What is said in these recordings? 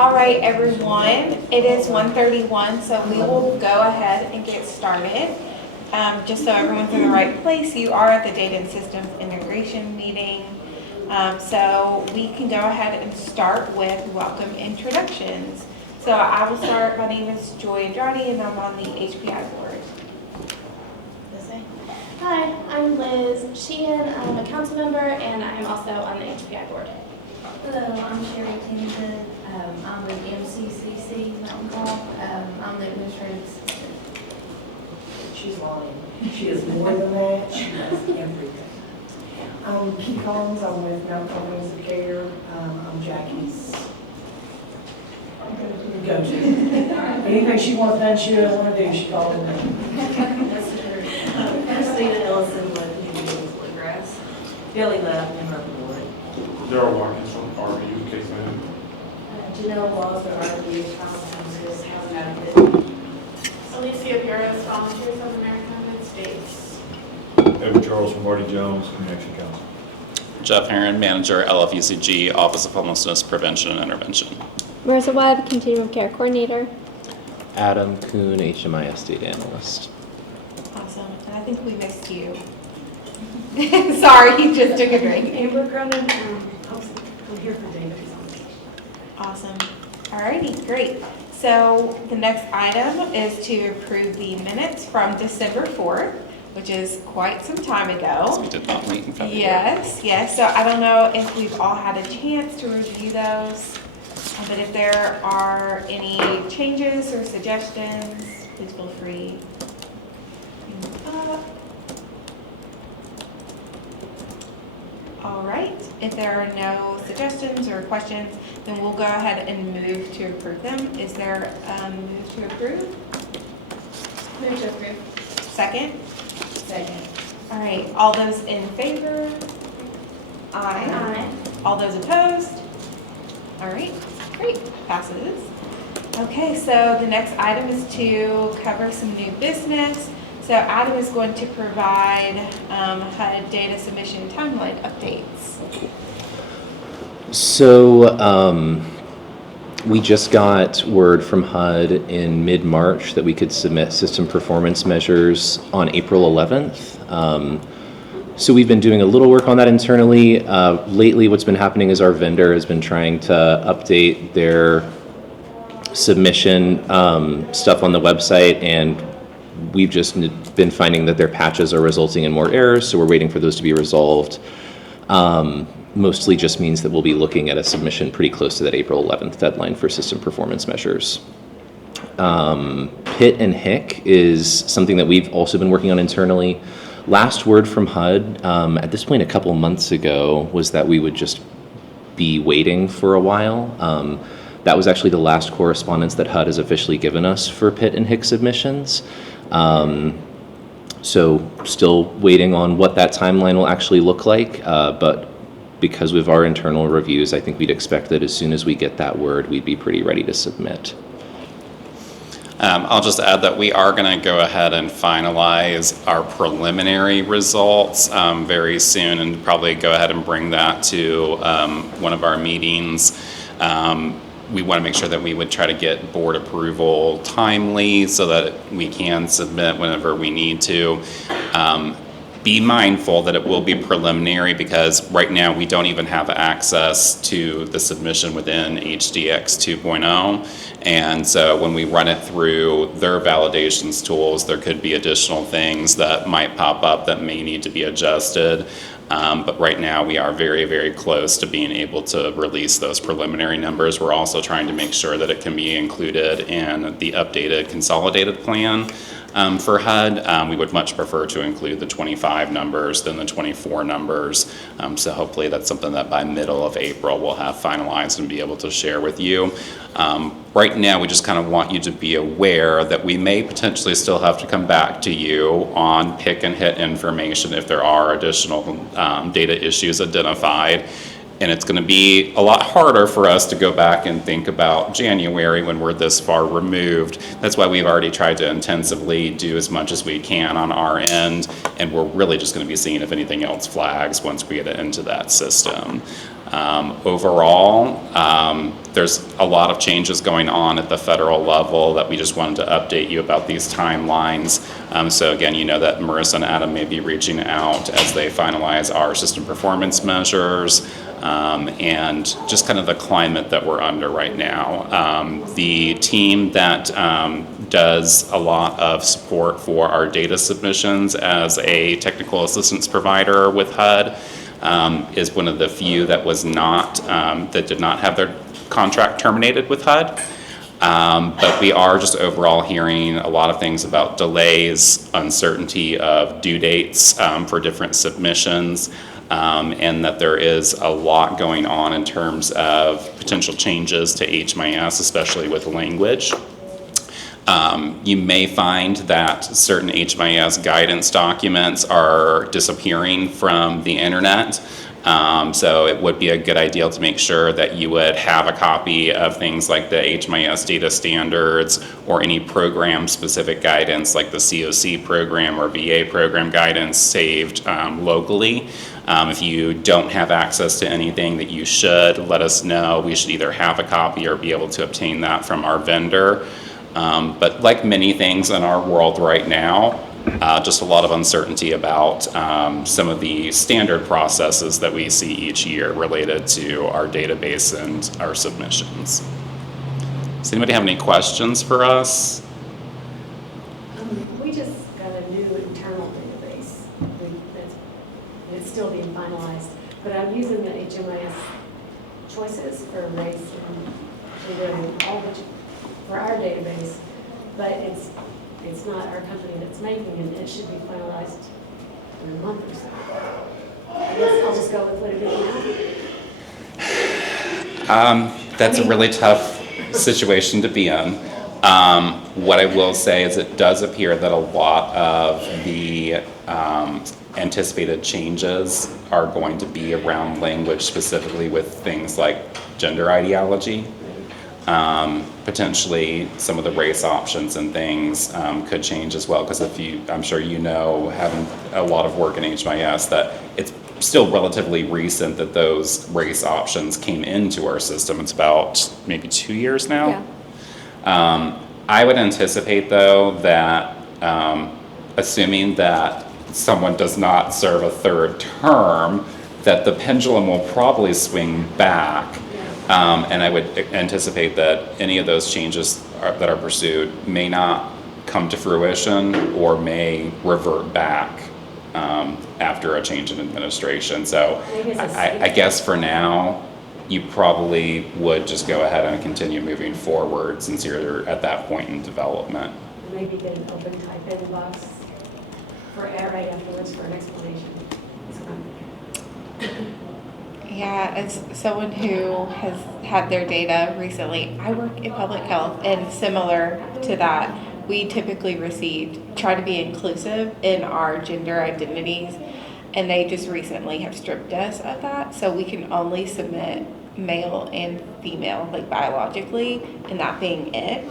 All right, everyone, it is 1:31, so we will go ahead and get started. Just so everyone's in the right place, you are at the Data and Systems Integration meeting. So we can go ahead and start with welcome introductions. So I will start. My name is Joy Andrade, and I'm on the HPI board. Hi, I'm Liz Sheehan. I'm a council member, and I'm also on the HPI board. Hello, I'm Sherry Kingston. I'm with MCCC Mountain Call. I'm the administrative assistant. She's lying. She is more than that. She does everything. I'm Pete Collins. I'm with Mountain Call Means of Care. I'm Jackie's go-to. Anything she wants done, she doesn't want to do, she calls it done. Christina Ellison with New Beginnings Bluegrass. Billy left, member of the board. Daryl Watkins from RVU case manager. Janelle Laws with RVU, Thomas Housing Advocate. Alicia Pires, Volunteers of America, United States. Edward Charles from Marty Jones, Connection Council. Jeff Herron, Manager, LFUCG, Office of Homelessness Prevention and Intervention. Marissa Webb, Continuum Care Coordinator. Adam Kuhn, HMIS Data Analyst. Awesome, and I think we missed you. Sorry, he just took a drink. Amber Cronin, I'm here for David. Awesome. Alrighty, great. So the next item is to approve the minutes from December 4th, which is quite some time ago. We did not meet in February. Yes. So I don't know if we've all had a chance to review those, but if there are any changes or suggestions, please feel free. All right, if there are no suggestions or questions, then we'll go ahead and move to approve them. Is there a move to approve? Move to approve. Second? Second. All right, all those in favor? Aye. Aye. All those opposed? All right, great, passes. Okay, so the next item is to cover some new business. So Adam is going to provide HUD data submission timeline updates. So we just got word from HUD in mid-March that we could submit system performance measures on April 11th. So we've been doing a little work on that internally. Lately, what's been happening is our vendor has been trying to update their submission stuff on the website, and we've just been finding that their patches are resulting in more errors, so we're waiting for those to be resolved. Mostly just means that we'll be looking at a submission pretty close to that April 11th deadline for system performance measures. PIT and HIC is something that we've also been working on internally. Last word from HUD, at this point a couple months ago, was that we would just be waiting for a while. That was actually the last correspondence that HUD has officially given us for PIT and HIC submissions. So still waiting on what that timeline will actually look like, but because of our internal reviews, I think we'd expect that as soon as we get that word, we'd be pretty ready to submit. I'll just add that we are going to go ahead and finalize our preliminary results very soon, and probably go ahead and bring that to one of our meetings. We want to make sure that we would try to get board approval timely so that we can submit whenever we need to. Be mindful that it will be preliminary, because right now we don't even have access to the submission within HDX 2.0. And so when we run it through their validations tools, there could be additional things that might pop up that may need to be adjusted. But right now we are very, very close to being able to release those preliminary numbers. We're also trying to make sure that it can be included in the updated consolidated plan. For HUD, we would much prefer to include the 25 numbers than the 24 numbers. So hopefully that's something that by middle of April we'll have finalized and be able to share with you. Right now, we just kind of want you to be aware that we may potentially still have to come back to you on pick and hit information if there are additional data issues identified. And it's going to be a lot harder for us to go back and think about January when we're this far removed. That's why we've already tried to intensively do as much as we can on our end, and we're really just going to be seeing if anything else flags once we get into that system. Overall, there's a lot of changes going on at the federal level that we just wanted to update you about these timelines. So again, you know that Marissa and Adam may be reaching out as they finalize our system performance measures, and just kind of the climate that we're under right now. The team that does a lot of support for our data submissions as a technical assistance provider with HUD is one of the few that was not, that did not have their contract terminated with HUD. But we are just overall hearing a lot of things about delays, uncertainty of due dates for different submissions, and that there is a lot going on in terms of potential changes to HMIS, especially with language. You may find that certain HMIS guidance documents are disappearing from the internet. So it would be a good idea to make sure that you would have a copy of things like the HMIS data standards or any program-specific guidance like the COC program or VA program guidance saved locally. If you don't have access to anything that you should, let us know. We should either have a copy or be able to obtain that from our vendor. But like many things in our world right now, just a lot of uncertainty about some of the standard processes that we see each year related to our database and our submissions. Does anybody have any questions for us? We just got a new internal database. It's still being finalized, but I'm using the HMIS choices for race and doing all the for our database, but it's not our company that's making it. It should be finalized in a month or so. I guess I'll just go with what it is now. That's a really tough situation to be in. What I will say is it does appear that a lot of the anticipated changes are going to be around language, specifically with things like gender ideology. Potentially some of the race options and things could change as well, because I'm sure you know, having a lot of work in HMIS, that it's still relatively recent that those race options came into our system. It's about maybe 2 years now. Yeah. I would anticipate though that assuming that someone does not serve a third term, that the pendulum will probably swing back. And I would anticipate that any of those changes that are pursued may not come to fruition or may revert back after a change in administration. So I guess for now, you probably would just go ahead and continue moving forward since you're at that point in development. Maybe get an open type-in box for right afterwards for an explanation. Yeah, as someone who has had their data recently, I work in public health, and similar to that, we typically try to be inclusive in our gender identities, and they just recently have stripped us of that, so we can only submit male and female, like biologically, and that being it.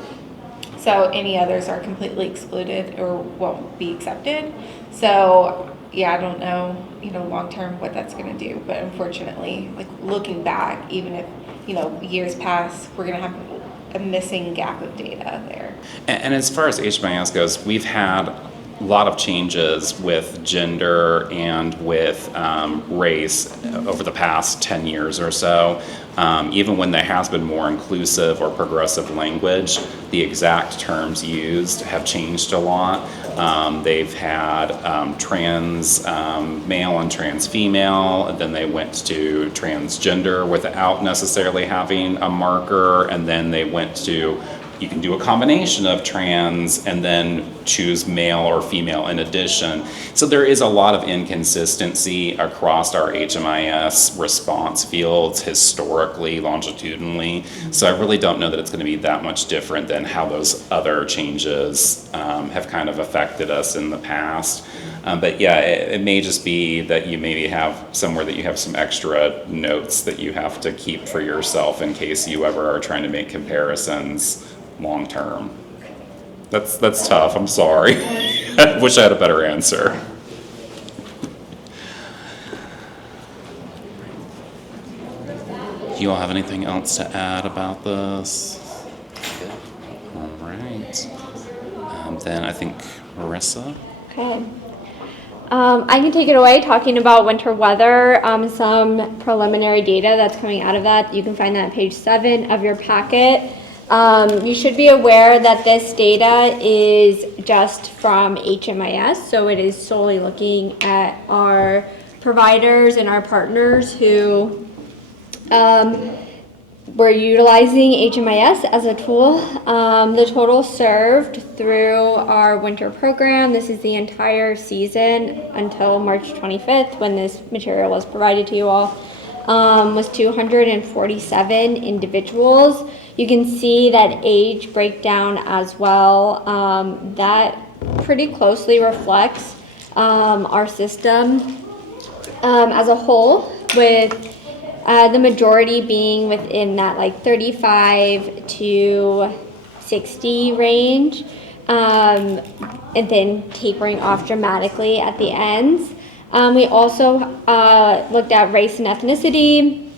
So any others are completely excluded or won't be accepted. So yeah, I don't know, long term what that's going to do, but unfortunately, like looking back, even if, years pass, we're going to have a missing gap of data there. And as far as HMIS goes, we've had a lot of changes with gender and with race over the past 10 years or so. Even when there has been more inclusive or progressive language, the exact terms used have changed a lot. They've had trans male and trans female, and then they went to transgender without necessarily having a marker, and then they went to, you can do a combination of trans and then choose male or female in addition. So there is a lot of inconsistency across our HMIS response fields historically, longitudinally. So I really don't know that it's going to be that much different than how those other changes have kind of affected us in the past. But yeah, it may just be that you maybe have somewhere that you have some extra notes that you have to keep for yourself in case you ever are trying to make comparisons long term. That's tough, I'm sorry. I wish I had a better answer. you all have anything else to add about this? All right. Then I think Marissa. Okay. I can take it away talking about winter weather, some preliminary data that's coming out of that. You can find that on page 7 of your packet. You should be aware that this data is just from HMIS, so it is solely looking at our providers and our partners who we're utilizing HMIS as a tool. The total served through our winter program, this is the entire season until March 25th when this material was provided to you all, was 247 individuals. You can see that age breakdown as well. That pretty closely reflects our system as a whole, with the majority being within that like 35 to 60 range, and then tapering off dramatically at the ends. We also looked at race and ethnicity,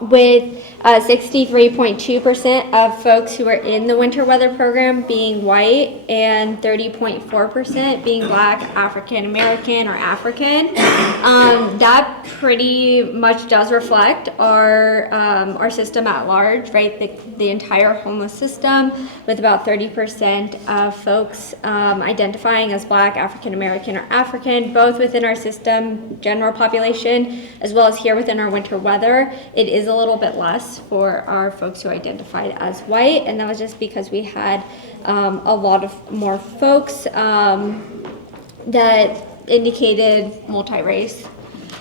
with 63.2% of folks who are in the winter weather program being white and 30.4% being Black, African American, or African. That pretty much does reflect our system at large, right? The entire homeless system, with about 30% of folks identifying as Black, African American, or African, both within our system, general population, as well as here within our winter weather. It is a little bit less for our folks who identified as white, and that was just because we had a lot of more folks that indicated multi-race.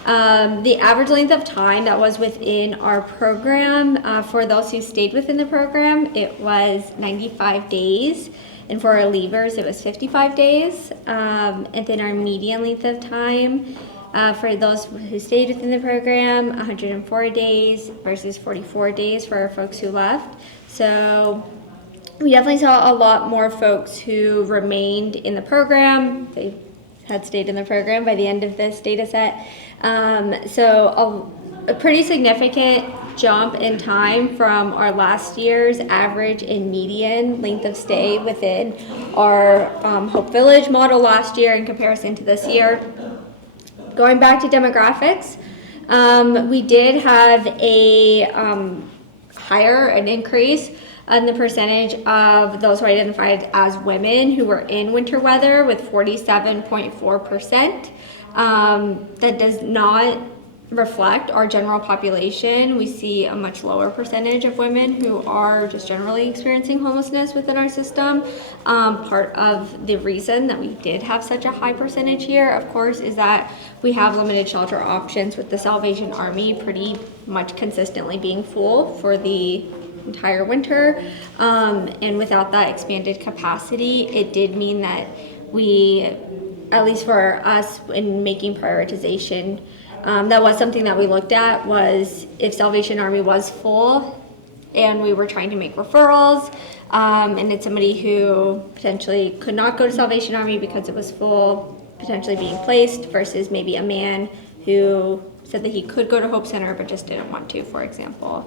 The average length of time that was within our program, for those who stayed within the program, it was 95 days. And for our leavers, it was 55 days. And then our median length of time for those who stayed within the program, 104 days versus 44 days for our folks who left. So we definitely saw a lot more folks who remained in the program. They had stayed in the program by the end of this data set. So a pretty significant jump in time from our last year's average and median length of stay within our Hope Village model last year in comparison to this year. Going back to demographics, we did have an increase in the percentage of those who identified as women who were in winter weather, with 47.4%. That does not reflect our general population. We see a much lower percentage of women who are just generally experiencing homelessness within our system. Part of the reason that we did have such a high percentage here, of course, is that we have limited shelter options, with the Salvation Army pretty much consistently being full for the entire winter. And without that expanded capacity, it did mean that we, at least for us in making prioritization, that was something that we looked at, was if Salvation Army was full and we were trying to make referrals, and it's somebody who potentially could not go to Salvation Army because it was full, potentially being placed, versus maybe a man who said that he could go to Hope Center but just didn't want to, for example,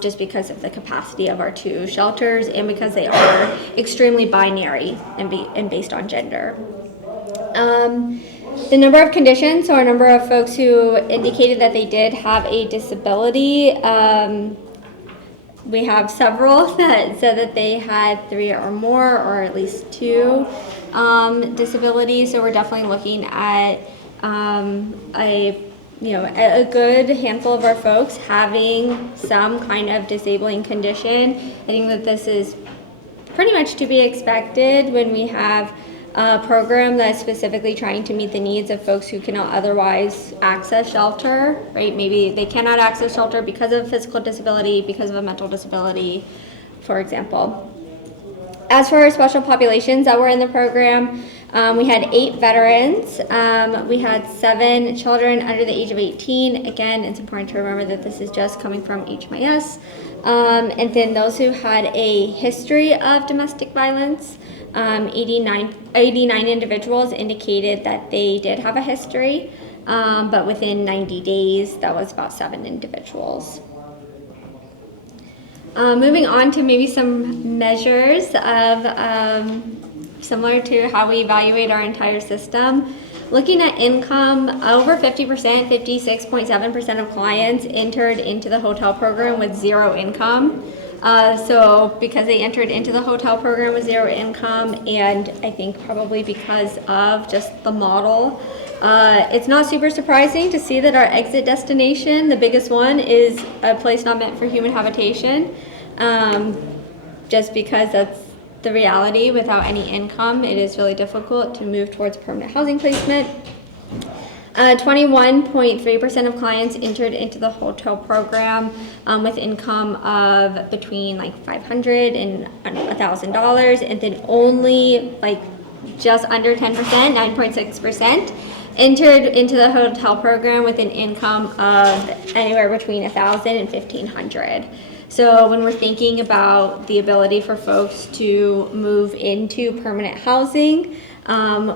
just because of the capacity of our two shelters and because they are extremely binary and based on gender. The number of conditions, so our number of folks who indicated that they did have a disability, we have several that said that they had 3 or more, or at least 2 disabilities. So we're definitely looking at a good handful of our folks having some kind of disabling condition. I think that this is pretty much to be expected when we have a program that's specifically trying to meet the needs of folks who cannot otherwise access shelter, right? Maybe they cannot access shelter because of a physical disability, because of a mental disability, for example. As for our special populations that were in the program, we had 8 veterans. We had 7 children under the age of 18. Again, it's important to remember that this is just coming from HMIS. And then those who had a history of domestic violence, 89 individuals indicated that they did have a history, but within 90 days, that was about 7 individuals. Moving on to maybe some measures of similar to how we evaluate our entire system. Looking at income, over 50%, 56.7% of clients entered into the hotel program with zero income. So because they entered into the hotel program with zero income, and I think probably because of just the model, it's not super surprising to see that our exit destination, the biggest one, is a place not meant for human habitation. Just because that's the reality. Without any income, it is really difficult to move towards permanent housing placement. 21.3% of clients entered into the hotel program with income of between like $500 and $1,000, and then only like just under 10%, 9.6%, entered into the hotel program with an income of anywhere between $1,000 and $1,500. So when we're thinking about the ability for folks to move into permanent housing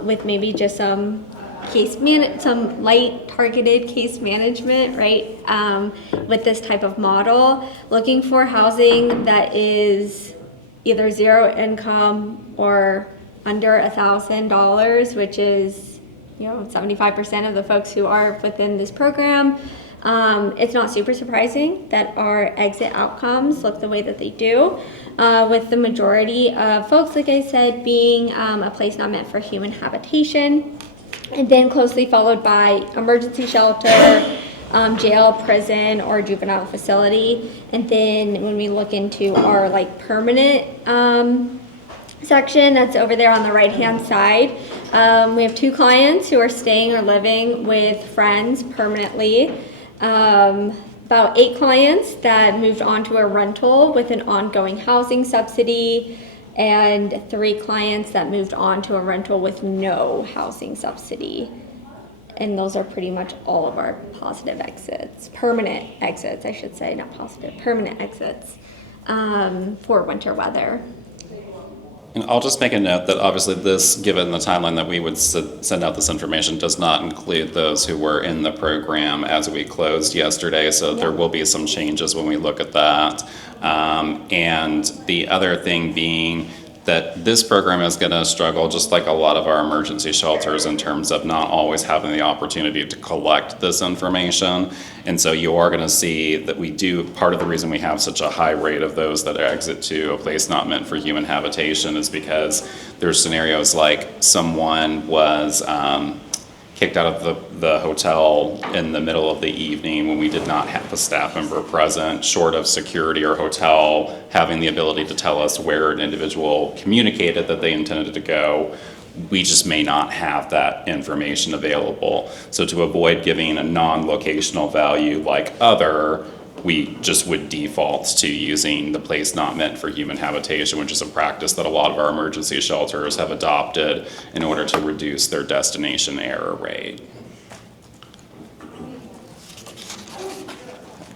with maybe just some some light targeted case management, right? With this type of model, looking for housing that is either zero income or under $1,000, which is 75% of the folks who are within this program. It's not super surprising that our exit outcomes look the way that they do, with the majority of folks, like I said, being a place not meant for human habitation, and then closely followed by emergency shelter, jail, prison, or juvenile facility. And then when we look into our permanent section, that's over there on the right-hand side. We have 2 clients who are staying or living with friends permanently. About 8 clients that moved on to a rental with an ongoing housing subsidy, and 3 clients that moved on to a rental with no housing subsidy. And those are pretty much all of our positive exits, permanent exits, I should say, not positive, permanent exits for winter weather. And I'll just make a note that obviously this, given the timeline that we would send out this information, does not include those who were in the program as we closed yesterday. So there will be some changes when we look at that. And the other thing being that this program is going to struggle, just like a lot of our emergency shelters, in terms of not always having the opportunity to collect this information. And so you are going to see that we do, part of the reason we have such a high rate of those that exit to a place not meant for human habitation is because there's scenarios like someone was kicked out of the hotel in the middle of the evening when we did not have a staff member present, short of security or hotel having the ability to tell us where an individual communicated that they intended to go. We just may not have that information available. So to avoid giving a non-locational value like other, we just would default to using the place not meant for human habitation, which is a practice that a lot of our emergency shelters have adopted in order to reduce their destination error rate.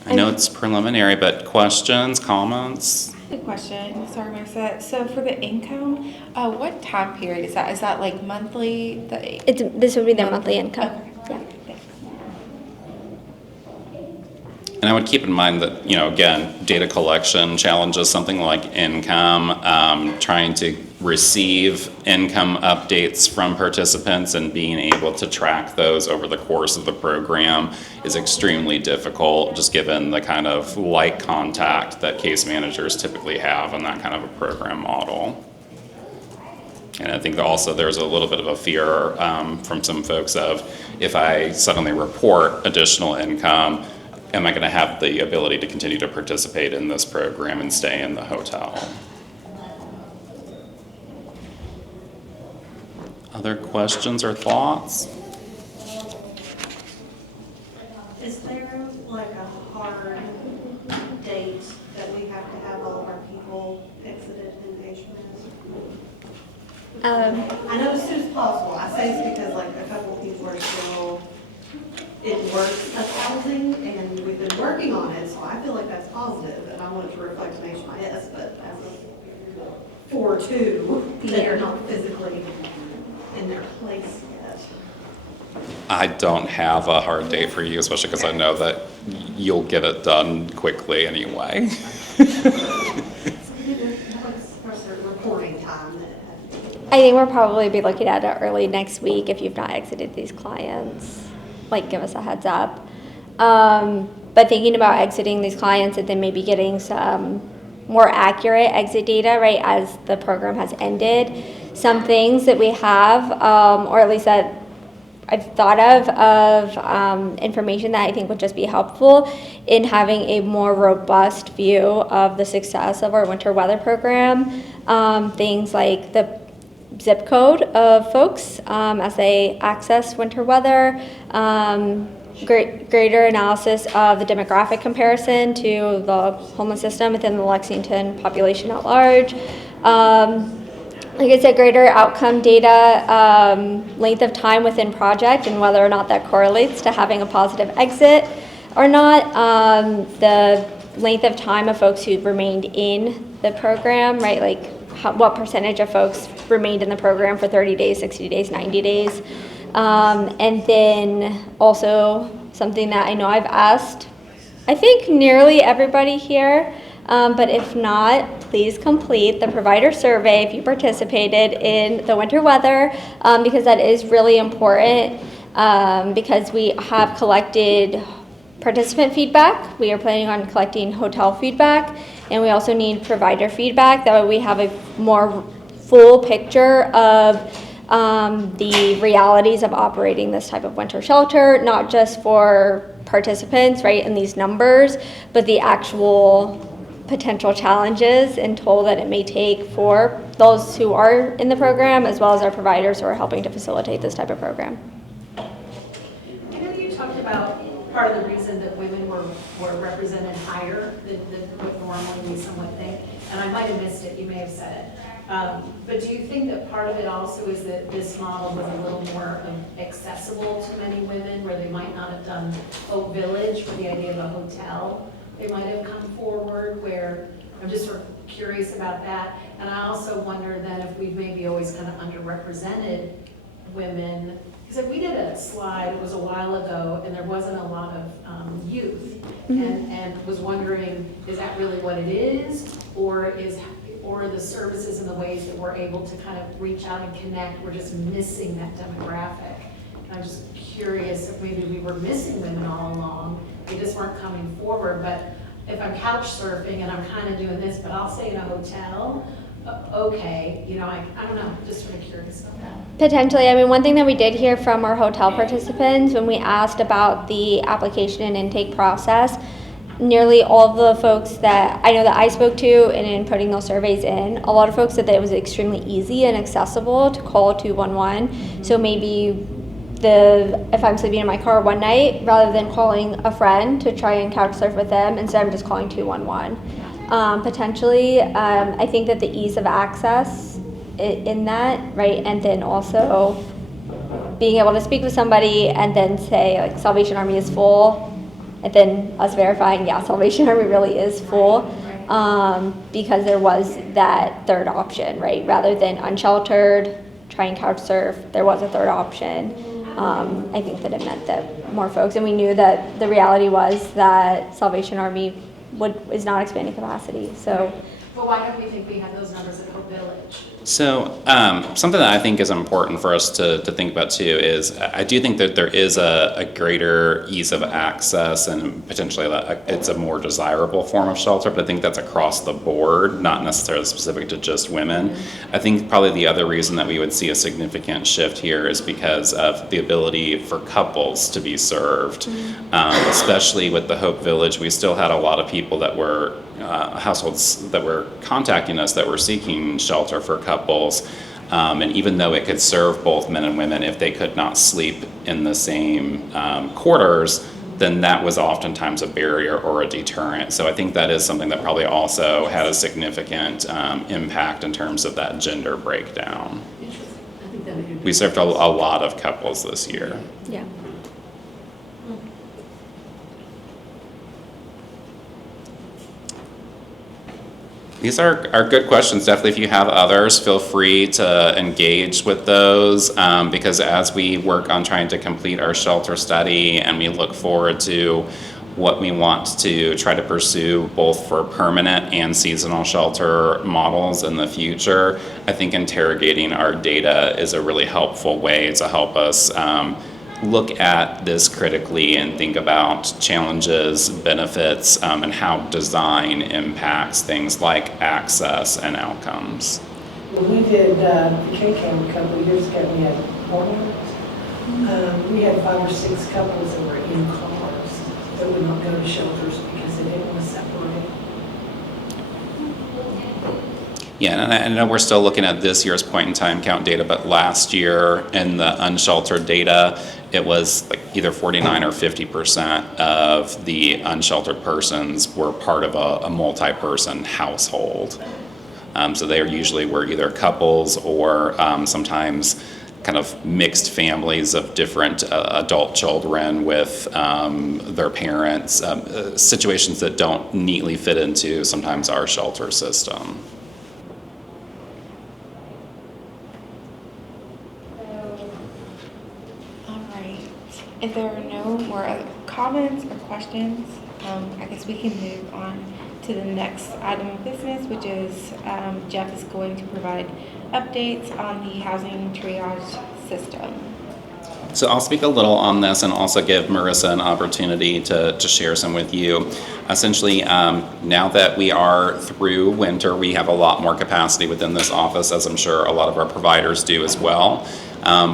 I know it's preliminary, but questions, comments? Good question. Sorry, Marissa. So for the income, what time period is that? Is that like monthly? This would be their monthly income. Okay. Yeah. And I would keep in mind that, again, data collection challenges, something like income, trying to receive income updates from participants and being able to track those over the course of the program is extremely difficult, just given the kind of light contact that case managers typically have in that kind of a program model. And I think that also there's a little bit of a fear from some folks of, if I suddenly report additional income, am I going to have the ability to continue to participate in this program and stay in the hotel? Other questions or thoughts? Is there like a hard date that we have to have all of our people exited in HMS? I know as soon as possible. I say this because like a couple of people are still in works of housing and we've been working on it, so I feel like that's positive and I want it to reflect in HMIS, but as of 4/2, they are not physically in their place yet. I don't have a hard date for you, especially because I know that you'll get it done quickly anyway. What's the reporting time that it had to be? I think we'll probably be looking at it early next week if you've not exited these clients. Like, give us a heads up. But thinking about exiting these clients and then maybe getting some more accurate exit data, right, as the program has ended. Some things that we have, or at least that I've thought of information that I think would just be helpful in having a more robust view of the success of our winter weather program. Things like the zip code of folks as they access winter weather, greater analysis of the demographic comparison to the homeless system within the Lexington population at large. Like I said, greater outcome data, length of time within project and whether or not that correlates to having a positive exit or not. The length of time of folks who've remained in the program, right? Like what percentage of folks remained in the program for 30 days, 60 days, 90 days. And then also something that I know I've asked, I think nearly everybody here, but if not, please complete the provider survey if you participated in the winter weather, because that is really important, because we have collected participant feedback. We are planning on collecting hotel feedback, and we also need provider feedback. That way we have a more full picture of the realities of operating this type of winter shelter, not just for participants, right, in these numbers, but the actual potential challenges and toll that it may take for those who are in the program, as well as our providers who are helping to facilitate this type of program. I know you talked about part of the reason that women were represented higher than what normally we somewhat think, and I might have missed it, you may have said it. But do you think that part of it also is that this model was a little more accessible to many women, where they might not have done Hope Village for the idea of a hotel? They might have come forward, where I'm just sort of curious about that. And I also wonder then if we've maybe always kind of underrepresented women. Because if we did a slide, it was a while ago, and there wasn't a lot of youth. And was wondering, is that really what it is? Or the services and the ways that we're able to kind of reach out and connect, we're just missing that demographic. And I'm just curious if maybe we were missing women all along. They just weren't coming forward. But if I'm couch surfing and I'm kind of doing this, but I'll stay in a hotel, okay, you know, I don't know, just sort of curious about that. Potentially. I mean, one thing that we did hear from our hotel participants when we asked about the application and intake process, nearly all of the folks that I know that I spoke to and in putting those surveys in, a lot of folks said that it was extremely easy and accessible to call 211. So maybe if I'm sleeping in my car one night, rather than calling a friend to try and couch surf with them, instead I'm just calling 211. Potentially, I think that the ease of access in that, right, and then also being able to speak with somebody and then say, like, Salvation Army is full, and then us verifying, yeah, Salvation Army really is full, because there was that third option, right, rather than unsheltered, try and couch surf, there was a third option. I think that it meant that more folks, and we knew that the reality was that Salvation Army is not expanding capacity. So, But why don't we think we had those numbers at Hope Village? So something that I think is important for us to think about too is I do think that there is a greater ease of access and potentially it's a more desirable form of shelter, but I think that's across the board, not necessarily specific to just women. I think probably the other reason that we would see a significant shift here is because of the ability for couples to be served, especially with the Hope Village. We still had a lot of people that were households that were contacting us that were seeking shelter for couples, and even though it could serve both men and women, if they could not sleep in the same quarters, then that was oftentimes a barrier or a deterrent. So I think that is something that probably also had a significant impact in terms of that gender breakdown. I think that would be We served a lot of couples this year. yeah. These are good questions. Definitely, if you have others, feel free to engage with those, because as we work on trying to complete our shelter study and we look forward to what we want to try to pursue both for permanent and seasonal shelter models in the future, I think interrogating our data is a really helpful way to help us look at this critically and think about challenges, benefits, and how design impacts things like access and outcomes. Well, we did the K-Camp a couple of years ago, we had one. We had 5 or 6 couples that were in cars that would not go to shelters because they didn't want to separate. Yeah, and I know we're still looking at this year's point in time count data, but last year in the unsheltered data, it was like either 49 or 50% of the unsheltered persons were part of a multi-person household. So they usually were either couples or sometimes kind of mixed families of different adult children with their parents, situations that don't neatly fit into sometimes our shelter system. All right. If there are no more other comments or questions, I guess we can move on to the next item of business, which is Jeff is going to provide updates on the housing triage system. So I'll speak a little on this and also give Marissa an opportunity to share some with you. Essentially, now that we are through winter, we have a lot more capacity within this office, as I'm sure a lot of our providers do as well.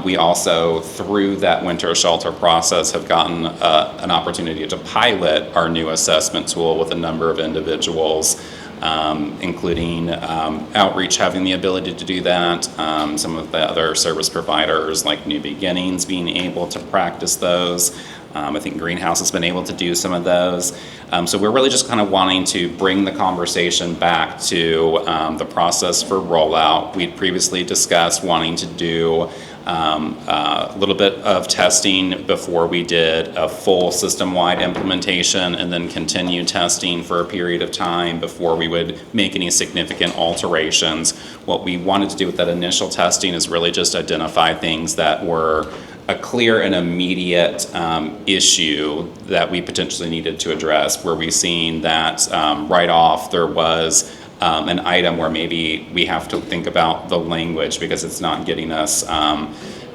We also, through that winter shelter process, have gotten an opportunity to pilot our new assessment tool with a number of individuals, including outreach having the ability to do that, some of the other service providers like New Beginnings being able to practice those. I think Greenhouse has been able to do some of those. So we're really just kind of wanting to bring the conversation back to the process for rollout. We'd previously discussed wanting to do a little bit of testing before we did a full system-wide implementation, and then continue testing for a period of time before we would make any significant alterations. What we wanted to do with that initial testing is really just identify things that were a clear and immediate issue that we potentially needed to address. Were we seeing that right off there was an item where maybe we have to think about the language because it's not getting us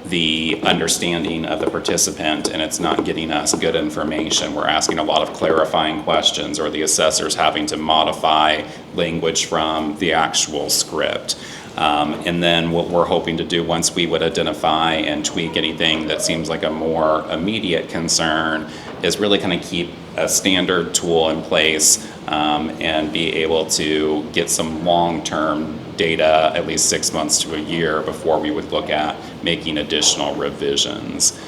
the understanding of the participant and it's not getting us good information. We're asking a lot of clarifying questions, or the assessor's having to modify language from the actual script. And then what we're hoping to do once we would identify and tweak anything that seems like a more immediate concern is really kind of keep a standard tool in place and be able to get some long-term data, at least 6 months to a year, before we would look at making additional revisions.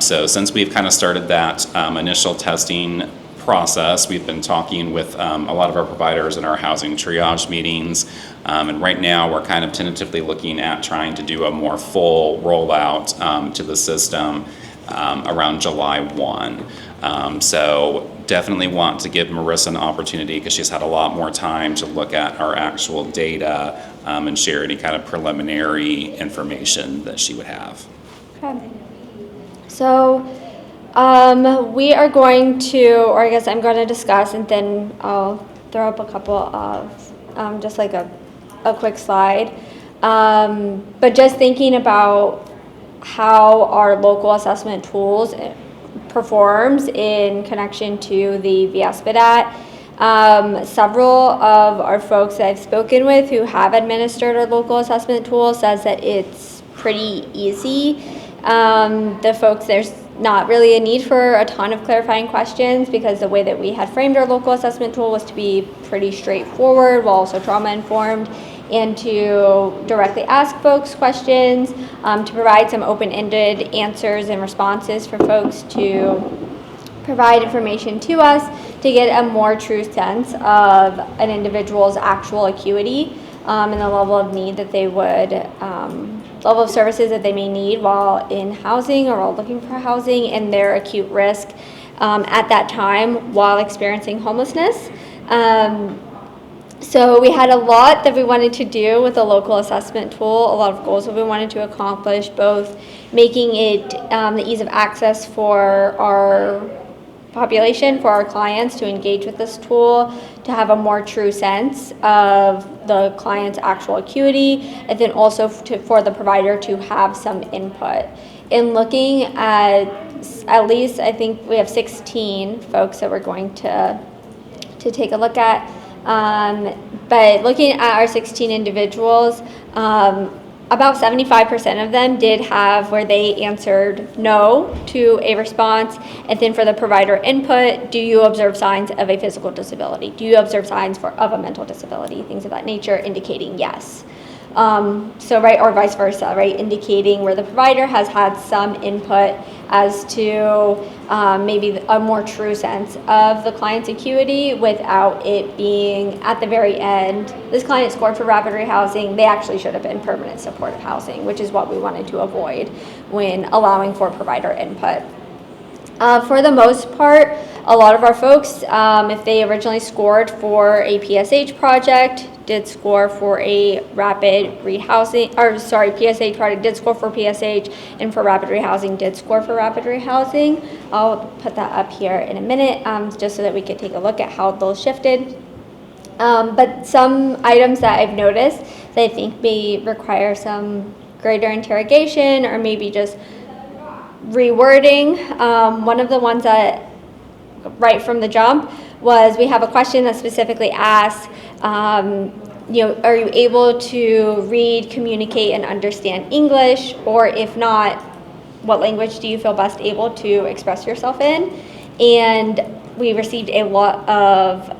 So since we've kind of started that initial testing process, we've been talking with a lot of our providers in our housing triage meetings, and right now we're kind of tentatively looking at trying to do a more full rollout to the system around July 1. So definitely want to give Marissa an opportunity, because she's had a lot more time to look at our actual data and share any kind of preliminary information that she would have. Okay. So we are going to, or I guess I'm going to discuss, and then I'll throw up a couple of just like a quick slide. But just thinking about how our local assessment tools performs in connection to the VSPDAT. Several of our folks that I've spoken with who have administered our local assessment tool says that it's pretty easy. The folks, there's not really a need for a ton of clarifying questions, because the way that we had framed our local assessment tool was to be pretty straightforward while also trauma informed, and to directly ask folks questions, to provide some open-ended answers and responses for folks to provide information to us to get a more true sense of an individual's actual acuity and the level of need that they would, level of services that they may need while in housing or while looking for housing, and their acute risk at that time while experiencing homelessness. So we had a lot that we wanted to do with the local assessment tool, a lot of goals that we wanted to accomplish, both making it the ease of access for our population for our clients to engage with this tool, to have a more true sense of the client's actual acuity, and then also for the provider to have some input. In looking at least, I think we have 16 folks that we're going to take a look at. But looking at our 16 individuals, about 75% of them did have where they answered no to a response. And then for the provider input, do you observe signs of a physical disability? Do you observe signs of a mental disability? Things of that nature indicating yes. Right, or vice versa, right, indicating where the provider has had some input as to maybe a more true sense of the client's acuity without it being at the very end, this client scored for rapid rehousing, they actually should have been permanent supportive housing, which is what we wanted to avoid when allowing for provider input. For the most part, a lot of our folks, if they originally scored for a PSH project, did score for a rapid rehousing, PSH project did score for PSH, and for rapid rehousing did score for rapid rehousing. I'll put that up here in a minute, just so that we could take a look at how those shifted. But some items that I've noticed that I think may require some greater interrogation or maybe just rewording. One of the ones that right from the jump was we have a question that specifically asks, are you able to read, communicate, and understand English? Or if not, what language do you feel best able to express yourself in? And we received a lot of,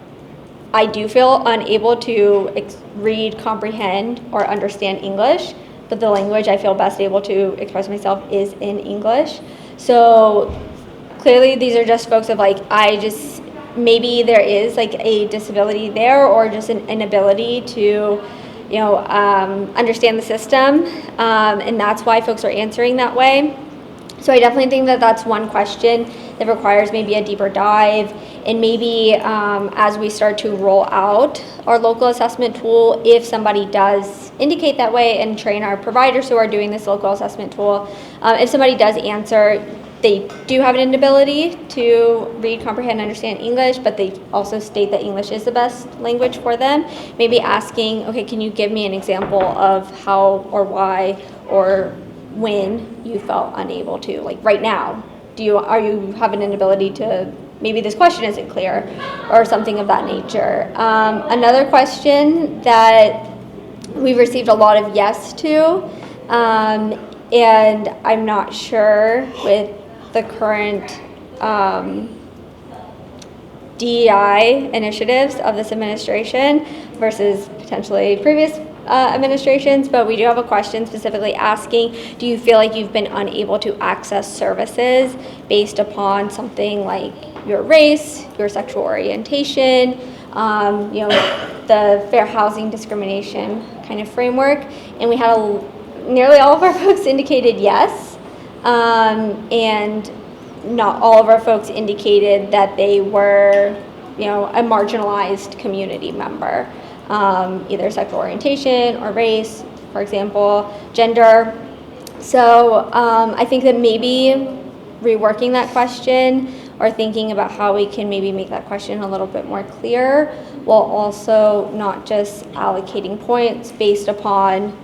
I do feel unable to read, comprehend, or understand English, but the language I feel best able to express myself is in English. So clearly these are just folks of maybe there is like a disability there or just an inability to, understand the system. And that's why folks are answering that way. So I definitely think that that's one question that requires maybe a deeper dive. And maybe as we start to roll out our local assessment tool, if somebody does indicate that way and train our providers who are doing this local assessment tool, if somebody does answer, they do have an inability to read, comprehend, understand English, but they also state that English is the best language for them. Maybe asking, okay, can you give me an example of how or why or when you felt unable to, like right now? Are you have an inability to, maybe this question isn't clear or something of that nature. Another question that we've received a lot of yes to, and I'm not sure with the current DEI initiatives of this administration versus potentially previous administrations, but we do have a question specifically asking, do you feel like you've been unable to access services based upon something like your race, your sexual orientation, the fair housing discrimination kind of framework? And we had nearly all of our folks indicated yes. And not all of our folks indicated that they were, a marginalized community member, either sexual orientation or race, for example, gender. So I think that maybe reworking that question or thinking about how we can maybe make that question a little bit more clear, while also not just allocating points based upon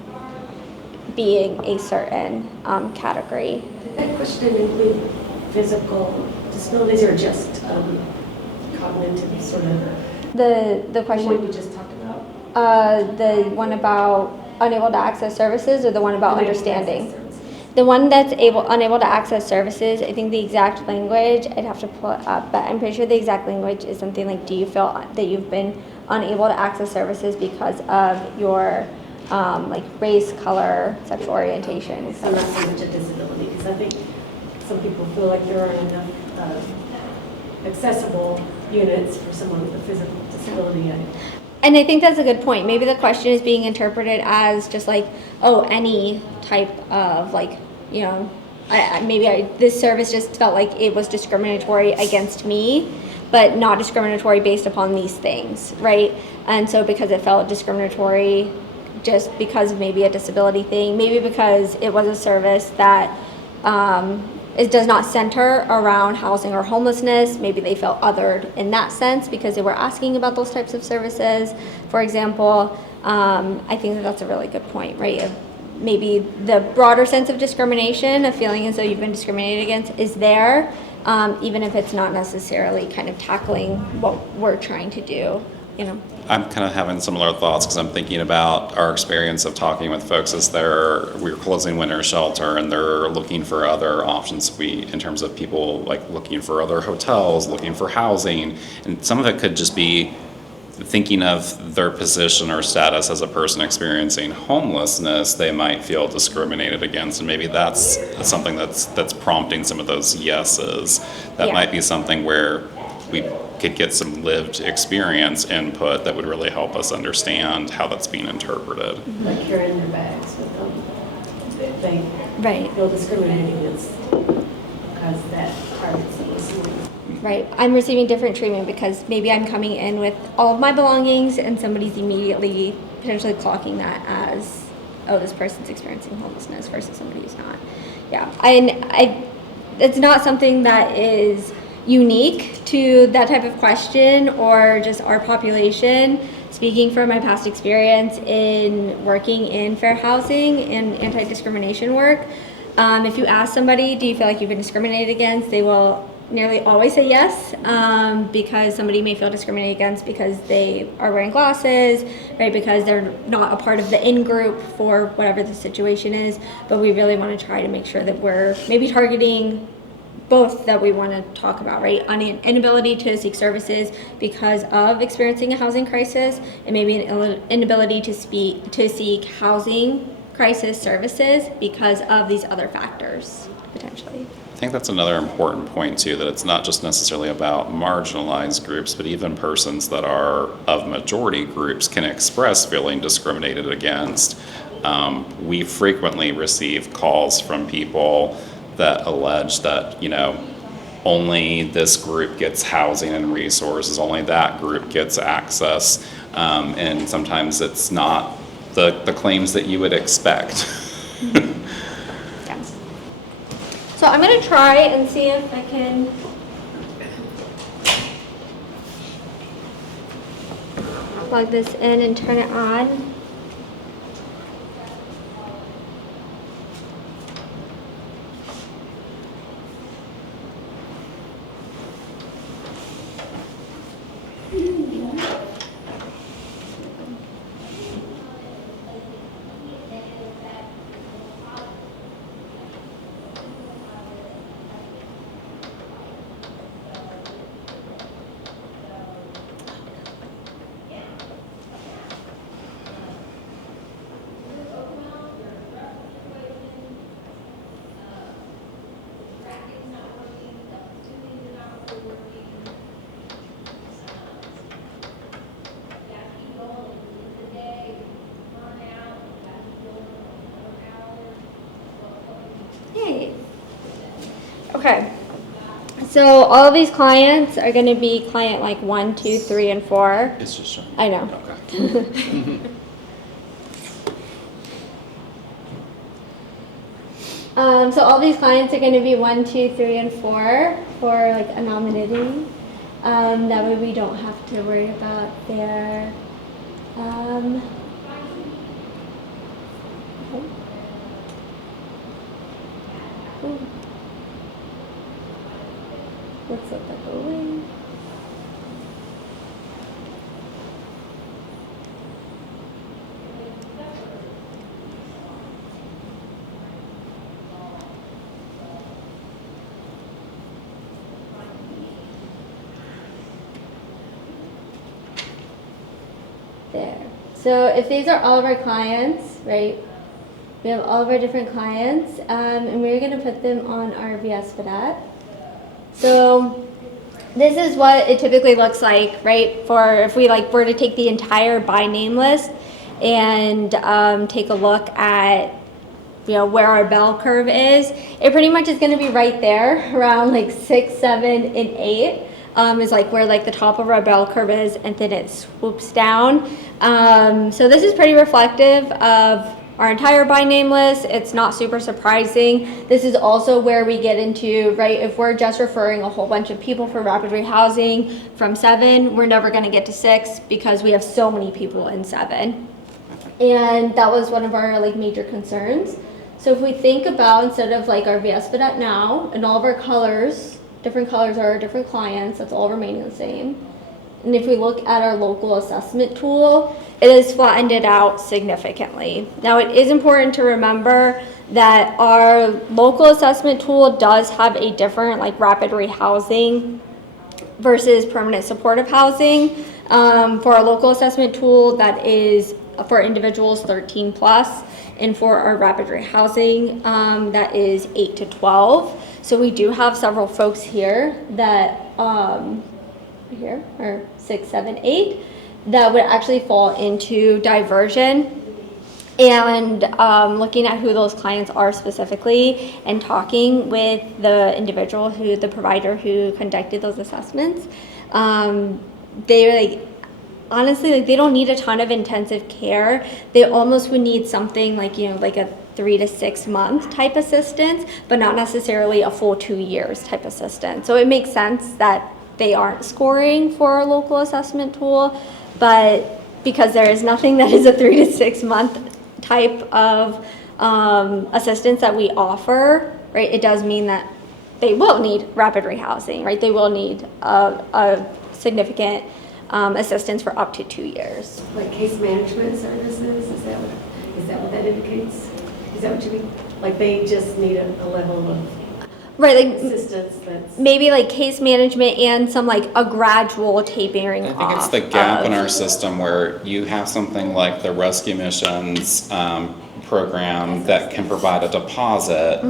being a certain category. Did that question include physical disabilities or just cognitive sort of? The question. What you just talked about? The one about unable to access services, or the one about understanding? The one that's unable to access services, I think the exact language, I'd have to pull it up, but I'm pretty sure the exact language is something like, do you feel that you've been unable to access services because of your race, color, sexual orientation? So not so much a disability, because I think some people feel like there aren't enough accessible units for someone with a physical disability. And I think that's a good point. Maybe the question is being interpreted as just any type of this service just felt like it was discriminatory against me, but not discriminatory based upon these things, right? And so because it felt discriminatory just because of maybe a disability thing, maybe because it was a service that it does not center around housing or homelessness. Maybe they felt othered in that sense because they were asking about those types of services. For example, I think that that's a really good point, right? Maybe the broader sense of discrimination, of feeling as though you've been discriminated against, is there, even if it's not necessarily kind of tackling what we're trying to do, you know? I'm kind of having similar thoughts because I'm thinking about our experience of talking with folks as we're closing winter shelter and they're looking for other options. In terms of people like looking for other hotels, looking for housing, and some of it could just be thinking of their position or status as a person experiencing homelessness. They might feel discriminated against, and maybe that's something that's prompting some of those yeses. That might be something where we could get some lived experience input that would really help us understand how that's being interpreted. Like carrying their bags with them. They feel discriminated against because that privacy is linked. Right. I'm receiving different treatment because maybe I'm coming in with all of my belongings and somebody's immediately potentially clocking that as, oh, this person's experiencing homelessness versus somebody who's not. Yeah. It's not something that is unique to that type of question or just our population. Speaking from my past experience in working in fair housing and anti-discrimination work, if you ask somebody, do you feel like you've been discriminated against, they will nearly always say yes, because somebody may feel discriminated against because they are wearing glasses, right? Because they're not a part of the in-group for whatever the situation is. But we really want to try to make sure that we're maybe targeting both that we want to talk about, right? On an inability to seek services because of experiencing a housing crisis, and maybe an inability to seek housing crisis services because of these other factors, potentially. I think that's another important point too, that it's not just necessarily about marginalized groups, but even persons that are of majority groups can express feeling discriminated against. We frequently receive calls from people that allege that, only this group gets housing and resources, only that group gets access, and sometimes it's not the claims that you would expect. So I'm going to try and see if I can plug this in and turn it on. Okay, so all of these clients are going to be client like 1, 2, 3, and 4. It's just showing. I know. Okay. So all these clients are going to be 1, 2, 3, and 4 for like anonymity. That way we don't have to worry about their let's let that go away. There. So if these are all of our clients, right? We have all of our different clients, and we're going to put them on our VS for that. So this is what it typically looks like, right? For if we were to take the entire by name list and take a look at where our bell curve is, it pretty much is going to be right there around 6, 7, and 8. Is where the top of our bell curve is, and then it swoops down. So this is pretty reflective of our entire by name list, it's not super surprising. This is also where we get into, right, if we're just referring a whole bunch of people for rapid rehousing from 7, we're never gonna get to 6 because we have so many people in 7. And that was one of our like major concerns. So if we think about, instead of like our VSPDAT now, and all of our colors, different colors are our different clients, that's all remaining the same. And if we look at our local assessment tool, it has flattened it out significantly. Now it is important to remember that our local assessment tool does have a different like rapid rehousing versus permanent supportive housing. For our local assessment tool, that is for individuals 13 plus, and for our rapid rehousing, that is 8 to 12. So we do have several folks here that here or 6, 7, 8 that would actually fall into diversion. And looking at who those clients are specifically and talking with the individual the provider who conducted those assessments, they like, honestly, like they don't need a ton of intensive care. They almost would need something like, like a 3 to 6 month type assistance, but not necessarily a full 2 years type assistance. So it makes sense that they aren't scoring for our local assessment tool, but because there is nothing that is a 3 to 6 month type of assistance that we offer, right, it does mean that they will need rapid rehousing, right? They will need a significant assistance for up to 2 years. Like case management services, is that what that indicates? Is that what you mean? Like they just need a level of right, like assistance that's maybe like case management and some like a gradual tapering off. I think it's the gap in our system where you have something like the rescue missions program that can provide a deposit.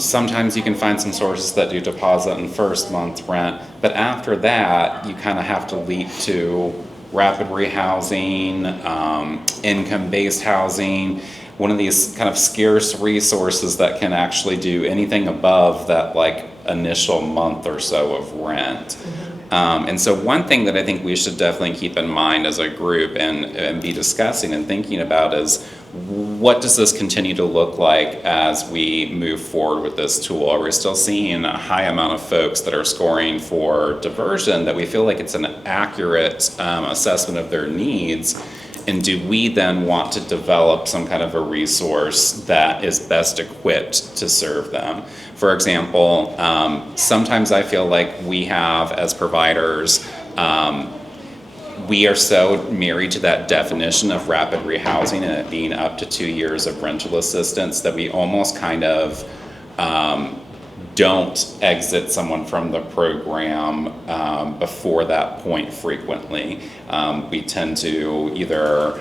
Sometimes you can find some sources that do deposit in first month's rent, but after that, you kind of have to leap to rapid rehousing, income-based housing, one of these kind of scarce resources that can actually do anything above that like initial month or so of rent. And so one thing that I think we should definitely keep in mind as a group and be discussing and thinking about is, what does this continue to look like as we move forward with this tool? Are we still seeing a high amount of folks that are scoring for diversion that we feel like it's an accurate assessment of their needs? And do we then want to develop some kind of a resource that is best equipped to serve them? For example, sometimes I feel like we have, as providers, we are so married to that definition of rapid rehousing and it being up to 2 years of rental assistance that we almost kind of don't exit someone from the program before that point frequently. We tend to either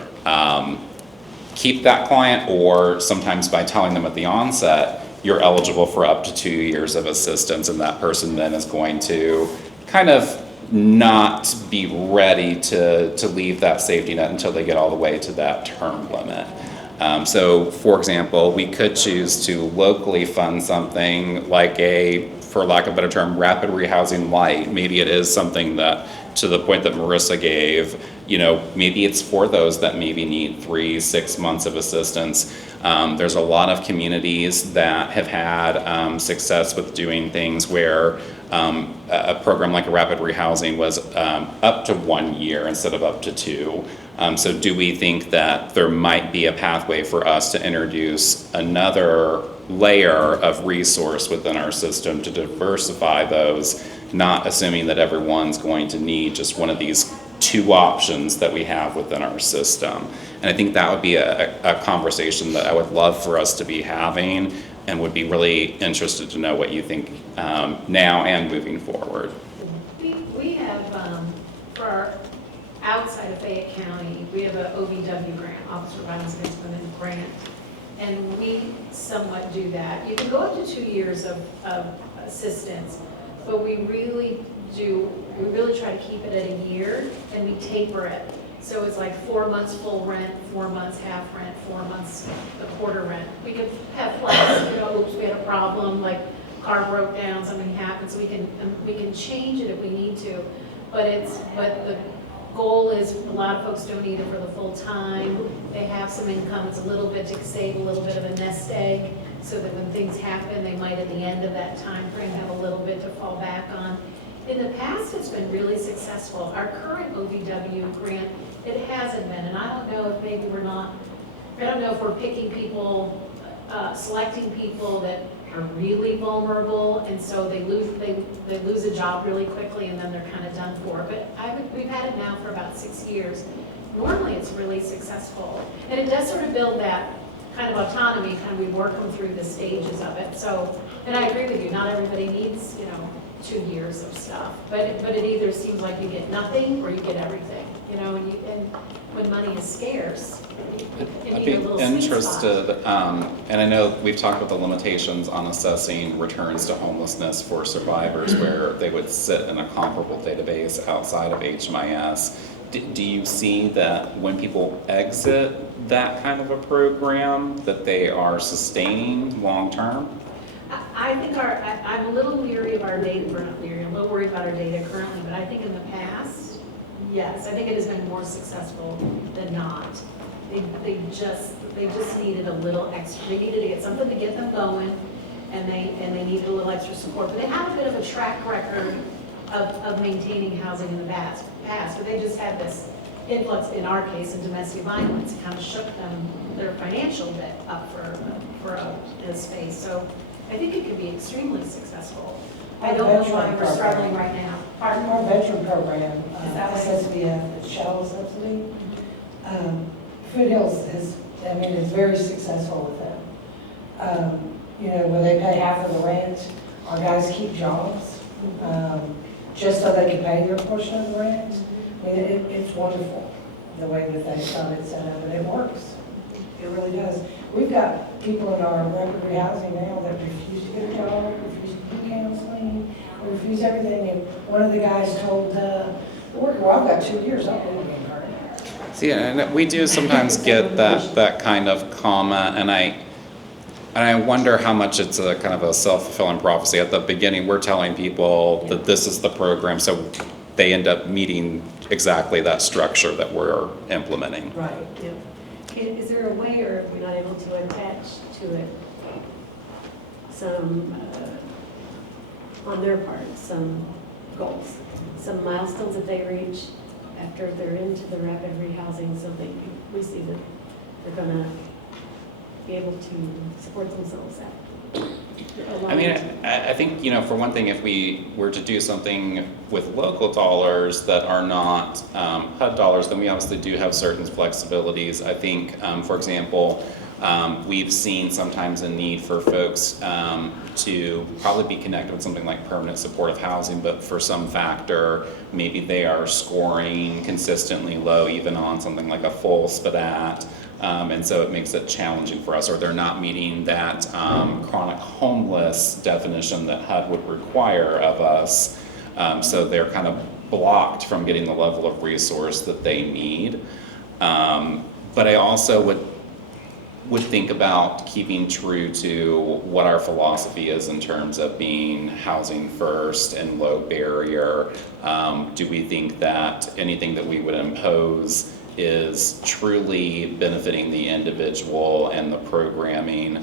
keep that client, or sometimes by telling them at the onset, you're eligible for up to 2 years of assistance, and that person then is going to kind of not be ready to leave that safety net until they get all the way to that term limit. So for example, we could choose to locally fund something like for lack of a better term, rapid rehousing light. Maybe it is something that, to the point that Marissa gave, maybe it's for those that maybe need 3-6 months of assistance. There's a lot of communities that have had success with doing things where a program like a rapid rehousing was up to 1 year instead of up to 2. So do we think that there might be a pathway for us to introduce another layer of resource within our system to diversify those, not assuming that everyone's going to need just one of these 2 options that we have within our system? And I think that would be a conversation that I would love for us to be having, and would be really interested to know what you think now and moving forward. We have, for our outside of Fayette County, we have an OVW grant, Officer of Violence Against Women grant, and we somewhat do that. You can go up to 2 years of assistance, but we really try to keep it at a year, and we taper it. So it's like 4 months full rent, 4 months half rent, 4 months a quarter rent. We could have flex, oops, we had a problem, like car broke down, something happened, so we can change it if we need to. But goal is a lot of folks don't need it for the full time. They have some income, it's a little bit to save a little bit of a nest egg, so that when things happen, they might at the end of that time frame have a little bit to fall back on. In the past, it's been really successful. Our current OVW grant, it hasn't been, and I don't know if maybe we're not, I don't know if we're picking people, selecting people that are really vulnerable, and so they lose a job really quickly, and then they're kind of done for. But we've had it now for about 6 years. Normally, it's really successful, and it does sort of build that kind of autonomy, kind of we work them through the stages of it. So, and I agree with you, not everybody needs, 2 years of stuff, but it either seems like you get nothing or you get everything, and when money is scarce, you I'd need be a little sweet spot. interested, and I know we've talked about the limitations on assessing returns to homelessness for survivors where they would sit in a comparable database outside of HMIS. Do you see that when people exit that kind of a program, that they are sustaining long-term? I think I'm a little leery of our data, we're not leery, I'm a little worried about our data currently, but I think in the past, yes, I think it has been more successful than not. They just needed a little extra, they needed to get something to get them going, and they needed a little extra support. But they had a bit of a track record of maintaining housing in the past, but they just had this influx, in our case, in domestic violence. It kind of shook their financial bit up for a space. So I think it could be extremely successful. I don't know why we're struggling right now. Pardon? Our veteran program, Is that what it is? SSVF, the shallow subsidy, Foothills is very successful with them. When they pay half of the rent, our guys keep jobs, just so they can pay their portion of the rent. It's wonderful, the way that they've got it set up, and it works. It really does. We've got people in our rapid rehousing now that refuse to get a job, refuse to do counseling, refuse everything. And one of the guys told the worker, well, I've got 2 years, I'm going to get hurt. See, and we do sometimes get that kind of comment, and I wonder how much it's a kind of a self-fulfilling prophecy. At the beginning, we're telling people that this is the program, so they end up meeting exactly that structure that we're implementing. Right. Yep. Is there a way, or if we're not able to attach to it some, on their part, some goals, some milestones that they reach after they're into the rapid rehousing, so we see that they're gonna be able to support themselves out? I mean, I think, for one thing, if we were to do something with local dollars that are not HUD dollars, then we obviously do have certain flexibilities. I think, for example, we've seen sometimes a need for folks to probably be connected with something like permanent supportive housing, but for some factor, maybe they are scoring consistently low even on something like a full SPDAT. And so it makes it challenging for us, or they're not meeting that chronic homeless definition that HUD would require of us. So they're kind of blocked from getting the level of resource that they need. But I also would think about keeping true to what our philosophy is in terms of being housing first and low barrier. Do we think that anything that we would impose is truly benefiting the individual and the programming,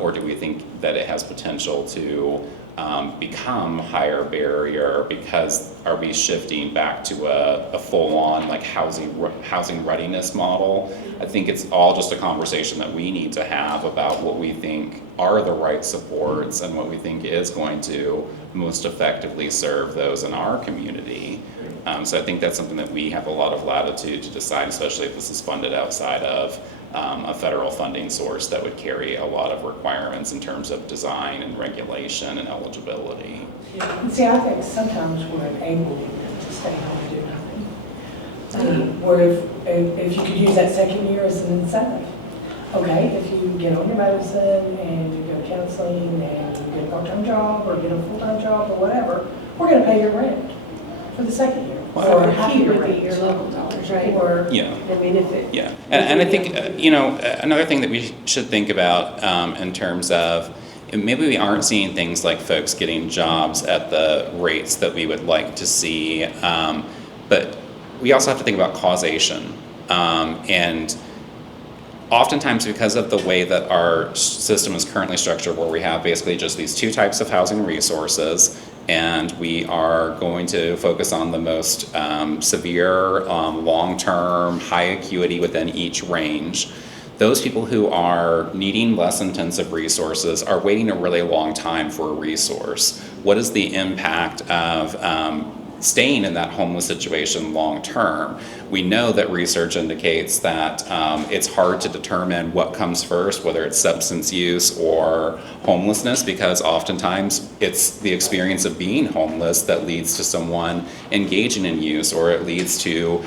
or do we think that it has potential to become higher barrier? Because are we shifting back to a full-on like housing readiness model? I think it's all just a conversation that we need to have about what we think are the right supports and what we think is going to most effectively serve those in our community. So I think that's something that we have a lot of latitude to decide, especially if this is funded outside of a federal funding source that would carry a lot of requirements in terms of design and regulation and eligibility. See, I think sometimes we're enabling them to stay home and do nothing. Where if you could use that second year as an incentive. Okay, if you get on your medicine and you go to counseling and you get a part-time job or get a full-time job or whatever, we're going to pay your rent for the second year. Or happy would be your local dollars, right? Or, Yeah. I mean, if it. Yeah, and I think, another thing that we should think about in terms of, maybe we aren't seeing things like folks getting jobs at the rates that we would like to see, but we also have to think about causation. And oftentimes, because of the way that our system is currently structured, where we have basically just these two types of housing resources, and we are going to focus on the most severe, long-term, high acuity within each range. Those people who are needing less intensive resources are waiting a really long time for a resource. What is the impact of staying in that homeless situation long term? We know that research indicates that it's hard to determine what comes first, whether it's substance use or homelessness, because oftentimes it's the experience of being homeless that leads to someone engaging in use, or it leads to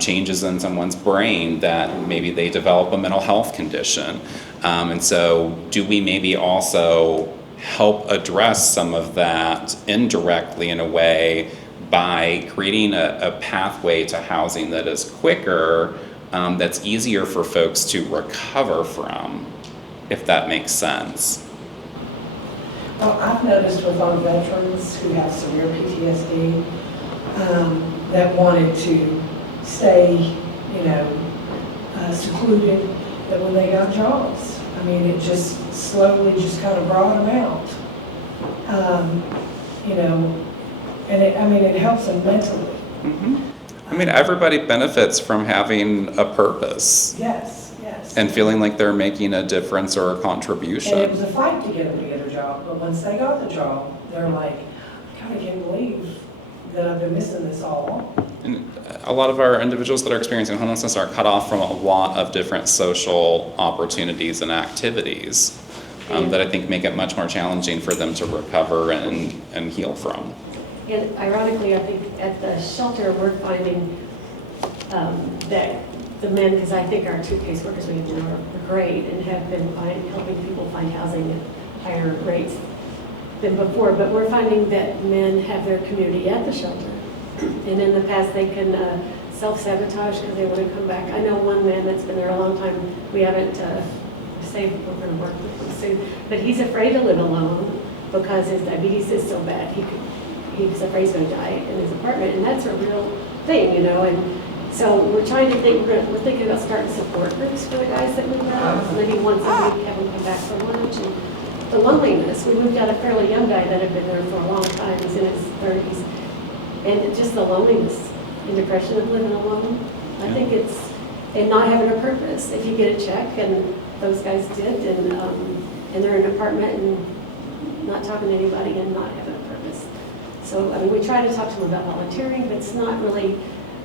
changes in someone's brain that maybe they develop a mental health condition. And so do we maybe also help address some of that indirectly in a way by creating a pathway to housing that is quicker, that's easier for folks to recover from, if that makes sense? Well, I've noticed with our veterans who have severe PTSD, that wanted to stay, secluded, that when they got jobs, I mean, it just slowly just kind of brought them out. And it helps them mentally. Mm-hmm. I mean, everybody benefits from having a purpose. Yes. And feeling like they're making a difference or a contribution. And it was a fight to get them to get a job, but once they got the job, they're like, God, I can't believe that I've been missing this all along. And a lot of our individuals that are experiencing homelessness are cut off from a lot of different social opportunities and activities that I think make it much more challenging for them to recover and heal from. And ironically, I think at the shelter, we're finding that the men, because I think our two caseworkers we have now are great and have been helping people find housing at higher rates than before, but we're finding that men have their community at the shelter. And in the past, they can self-sabotage because they want to come back. I know one man that's been there a long time. We haven't saved, we're going to work with him soon, but he's afraid to live alone because his diabetes is so bad. He's afraid he's going to die in his apartment, and that's a real thing, and so we're trying to think, we're thinking about starting support groups for the guys that move out, maybe once a week, have them come back for lunch. And the loneliness, we moved out a fairly young guy that had been there for a long time, he's in his 30s, and just the loneliness and depression of living alone. I think it's, and not having a purpose. If you get a check, and those guys did, and they're in an apartment and not talking to anybody and not having a purpose. So, we try to talk to them about volunteering, but it's not really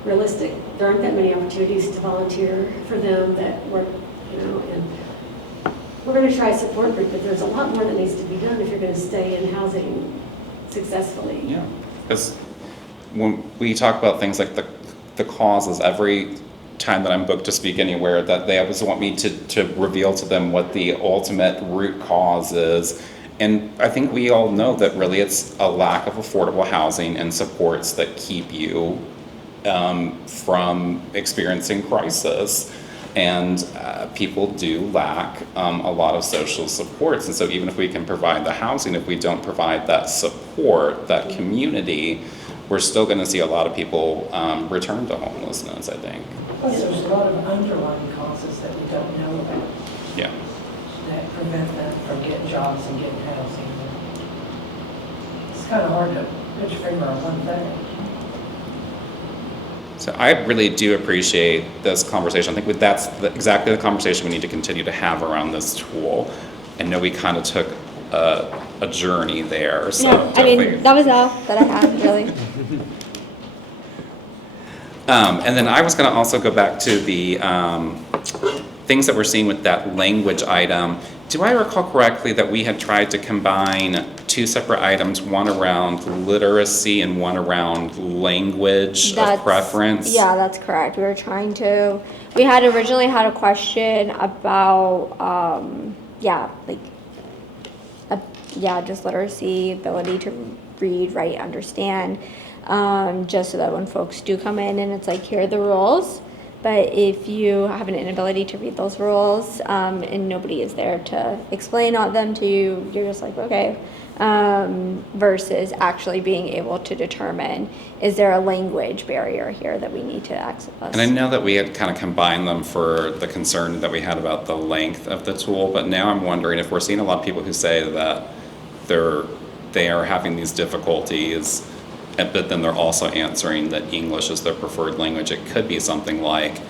realistic. There aren't that many opportunities to volunteer for them that work, and we're going to try a support group, but there's a lot more that needs to be done if you're going to stay in housing successfully. Yeah, because when we talk about things like the causes, every time that I'm booked to speak anywhere, that they always want me to reveal to them what the ultimate root cause is. And I think we all know that really it's a lack of affordable housing and supports that keep you from experiencing crisis. And people do lack a lot of social supports. And so even if we can provide the housing, if we don't provide that support, that community, we're still going to see a lot of people return to homelessness, I think. Plus, there's a lot of underlying causes that we don't know about. Yeah. That prevent them from getting jobs and getting housing. It's kind of hard to put your finger on one thing. So I really do appreciate this conversation. I think that's exactly the conversation we need to continue to have around this tool. I know we kind of took a journey there. So yeah, that was all that I had, really. And then I was going to also go back to the things that we're seeing with that language item. Do I recall correctly that we had tried to combine two separate items, one around literacy and one around language of preference? Yeah, that's correct. We had originally had a question about, just literacy, ability to read, write, understand, just so that when folks do come in and it's like, here are the rules, But if you have an inability to read those rules, and nobody is there to explain them to you, you're just like, okay. Versus actually being able to determine, is there a language barrier here that we need to access? And I know that we had kind of combined them for the concern that we had about the length of the tool, but now I'm wondering if we're seeing a lot of people who say that they are having these difficulties, but then they're also answering that English is their preferred language. It could be something like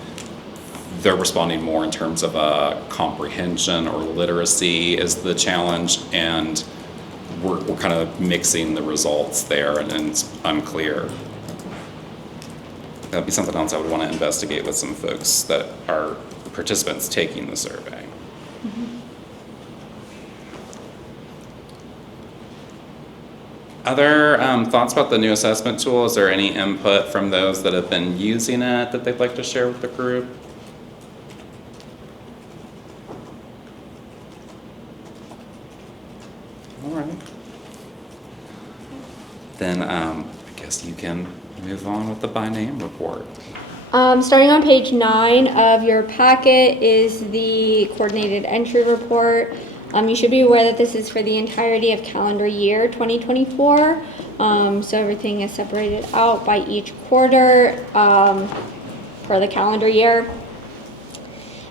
they're responding more in terms of comprehension or literacy is the challenge, and we're kind of mixing the results there, and it's unclear. That'd be something else I would want to investigate with some folks that are participants taking the survey. Other thoughts about the new assessment tool? Is there any input from those that have been using it that they'd like to share with the group? All right. Then I guess you can move on with the by name report. Starting on page 9 of your packet is the coordinated entry report. You should be aware that this is for the entirety of calendar year 2024. So everything is separated out by each quarter for the calendar year.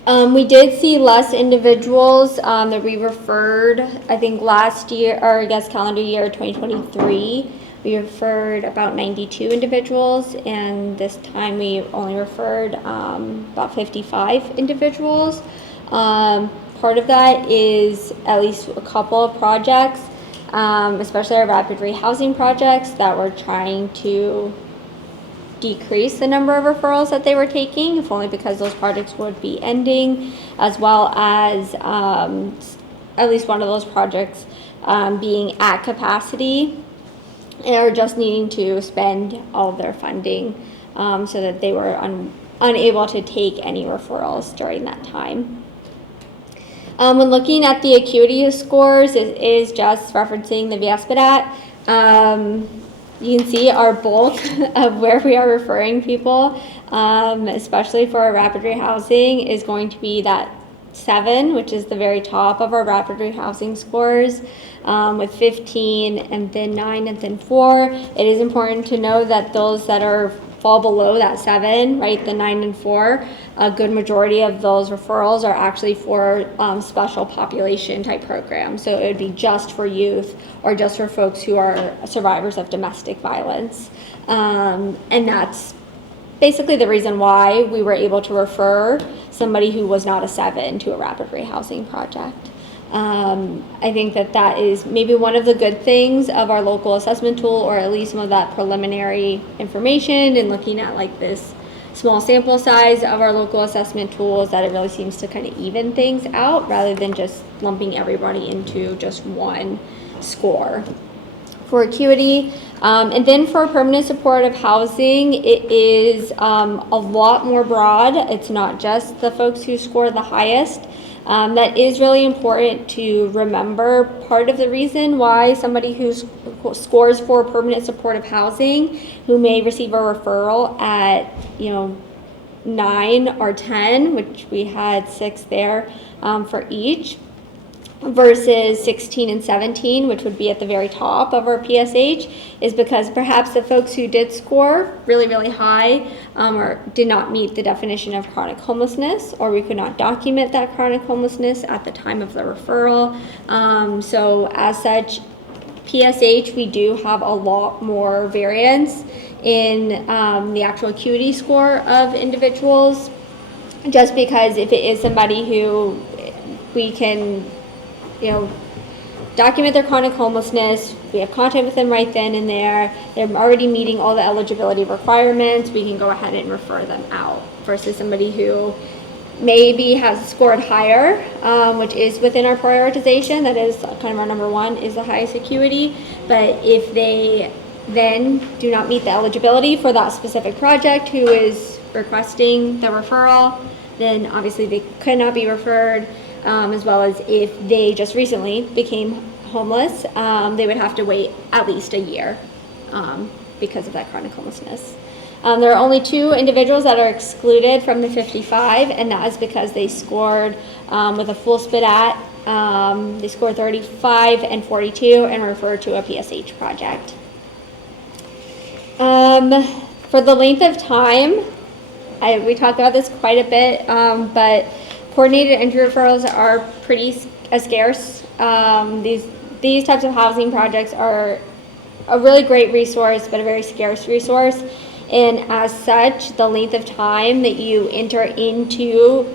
We did see less individuals that we referred, I think last year, or I guess calendar year 2023, we referred about 92 individuals, and this time we only referred about 55 individuals. Part of that is at least a couple of projects, especially our rapid rehousing projects, that we're trying to decrease the number of referrals that they were taking, if only because those projects would be ending, as well as at least one of those projects being at capacity or just needing to spend all of their funding so that they were unable to take any referrals during that time. When looking at the acuity scores, it is just referencing the VSBDAT. You can see our bulk of where we are referring people, especially for our rapid rehousing, is going to be that 7, which is the very top of our rapid rehousing scores, with 15 and then 9 and then 4. It is important to know that those that fall below that 7, right, the 9 and 4, a good majority of those referrals are actually for special population type programs. So it would be just for youth or just for folks who are survivors of domestic violence. And that's basically the reason why we were able to refer somebody who was not a 7 to a rapid rehousing project. I think that is maybe one of the good things of our local assessment tool, or at least some of that preliminary information, and looking at like this small sample size of our local assessment tools, that it really seems to kind of even things out rather than just lumping everybody into just one score. For acuity, and then for permanent supportive housing, it is a lot more broad. It's not just the folks who score the highest. That is really important to remember. Part of the reason why somebody who scores for permanent supportive housing, who may receive a referral at 9 or 10, which we had 6 there for each, versus 16 and 17, which would be at the very top of our PSH, is because perhaps the folks who did score really, really high or did not meet the definition of chronic homelessness, or we could not document that chronic homelessness at the time of the referral. So as such, PSH, we do have a lot more variance in the actual acuity score of individuals, just because if it is somebody who we can document their chronic homelessness, we have contact with them right then and there, they're already meeting all the eligibility requirements, we can go ahead and refer them out, versus somebody who maybe has scored higher, which is within our prioritization. That is kind of our number 1, is the highest acuity. But if they then do not meet the eligibility for that specific project who is requesting the referral, then obviously they could not be referred. As well as if they just recently became homeless, they would have to wait at least a year because of that chronic homelessness. There are only 2 individuals that are excluded from the 55, and that is because they scored with a full spit at. They scored 35 and 42 and referred to a PSH project. For the length of time, we talked about this quite a bit, but coordinated entry referrals are pretty scarce. These types of housing projects are a really great resource, but a very scarce resource. And as such, the length of time that you enter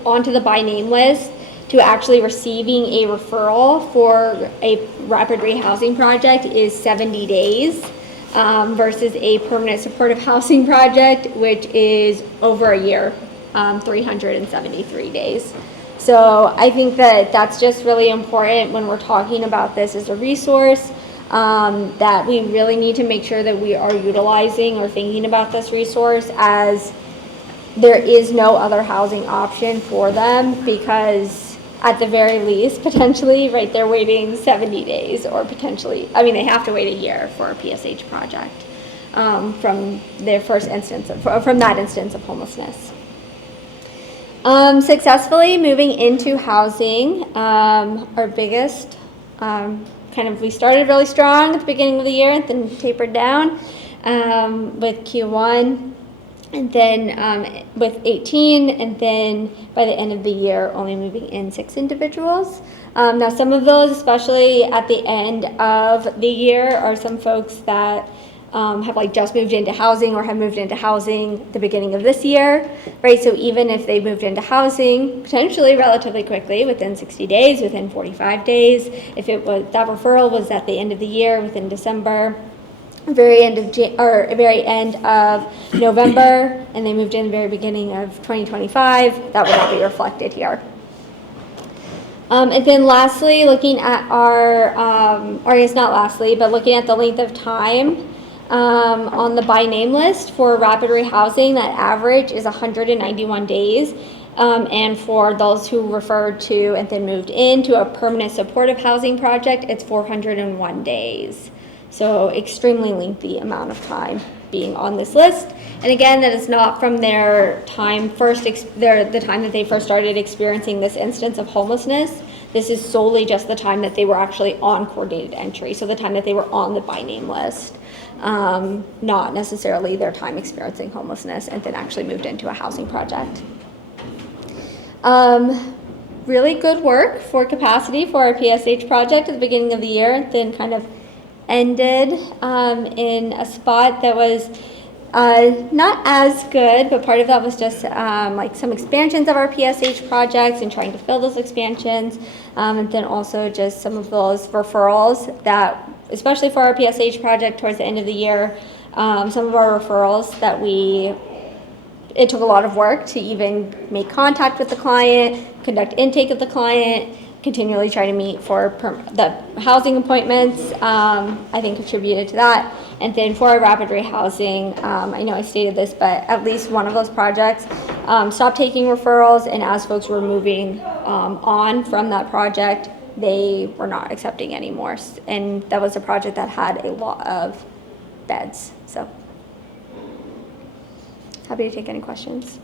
onto the by name list to actually receiving a referral for a rapid rehousing project is 70 days versus a permanent supportive housing project, which is over a year, 373 days. So I think that that's just really important when we're talking about this as a resource, that we really need to make sure that we are utilizing or thinking about this resource, as there is no other housing option for them, because at the very least, potentially, right, they're waiting 70 days or potentially, I mean, they have to wait a year for a PSH project from their first instance, from that instance of homelessness. Successfully moving into housing, our biggest we started really strong at the beginning of the year and then tapered down with Q1, and then with 18, and then by the end of the year only moving in 6 individuals. Now some of those, especially at the end of the year, are some folks that have just moved into housing or have moved into housing at the beginning of this year, right? So even if they moved into housing potentially relatively quickly, within 60 days, within 45 days, if it was that referral was at the end of the year, within December, very end of November, and they moved in the very beginning of 2025, that would all be reflected here. And then lastly, looking at our, or I guess not lastly, but looking at the length of time on the by name list for rapid rehousing, that average is 191 days. And for those who referred to and then moved into a permanent supportive housing project, it's 401 days. So extremely lengthy amount of time being on this list. And again, that is not from their time the time that they first started experiencing this instance of homelessness. This is solely just the time that they were actually on coordinated entry, so the time that they were on the by name list, not necessarily their time experiencing homelessness and then actually moved into a housing project. Really good work for capacity for our PSH project at the beginning of the year, then kind of ended in a spot that was not as good, but part of that was just some expansions of our PSH projects and trying to fill those expansions, and then also just some of those referrals that, especially for our PSH project towards the end of the year, some of our referrals that it took a lot of work to even make contact with the client, conduct intake of the client, continually try to meet for the housing appointments, I think contributed to that. And then for our rapid rehousing, I know I stated this, but at least one of those projects stopped taking referrals, and as folks were moving on from that project, they were not accepting anymore. And that was a project that had a lot of beds, so. Happy to take any questions.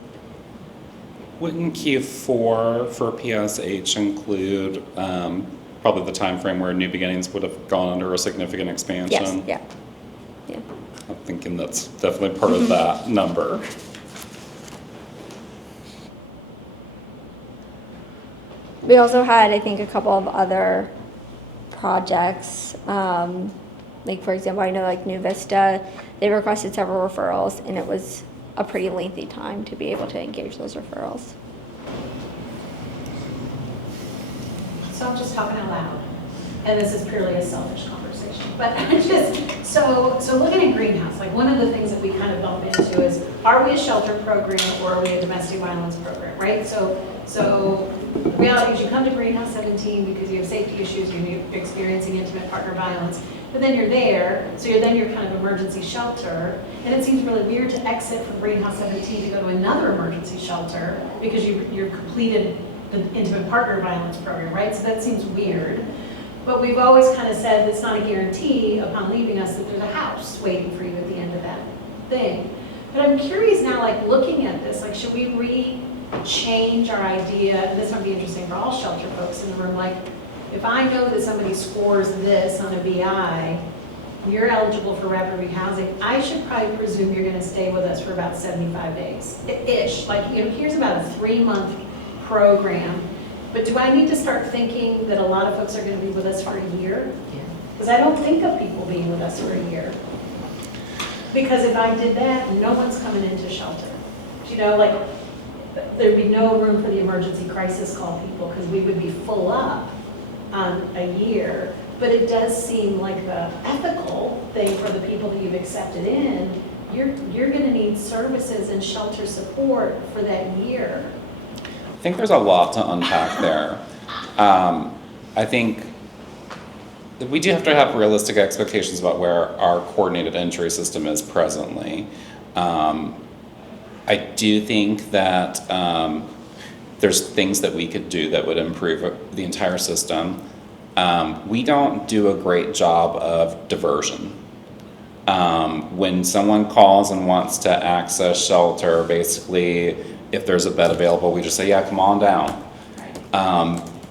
Wouldn't Q4 for PSH include probably the time frame where New Beginnings would have gone under a significant expansion? Yes, yeah. I'm thinking that's definitely part of that number. We also had, I think, a couple of other projects, like for example, I know like New Vista, they requested several referrals, and it was a pretty lengthy time to be able to engage those referrals. So I'm just talking out loud, and this is purely a selfish conversation, but so looking at Greenhouse, like one of the things that we kind of bump into is, are we a shelter program or are we a domestic violence program, right? So the reality is you come to Greenhouse 17 because you have safety issues, you're experiencing intimate partner violence, but then you're there, so you're kind of emergency shelter, and it seems really weird to exit from Greenhouse 17 to go to another emergency shelter because you're completed the intimate partner violence program, right? So that seems weird. But we've always kind of said it's not a guarantee upon leaving us that there's a house waiting for you at the end of that thing. But I'm curious now, like, looking at this, like, should we change our idea, and this might be interesting for all shelter folks in the room, like, if I know that somebody scores this on a BI, you're eligible for rapid rehousing, I should probably presume you're gonna stay with us for about 75 days-ish. Like, you know, here's about a 3-month program, but do I need to start thinking that a lot of folks are gonna be with us for a year? Because I don't think of people being with us for a year. Because if I did that, no one's coming into shelter. You know, like, there'd be no room for the emergency crisis call people because we would be full up on a year. But it does seem like the ethical thing for the people that you've accepted in, you're gonna need services and shelter support for that year. I think there's a lot to unpack there. I think that we do have to have realistic expectations about where our coordinated entry system is presently. I do think that there's things that we could do that would improve the entire system. We don't do a great job of diversion. When someone calls and wants to access shelter, basically, if there's a bed available, we just say, yeah, come on down.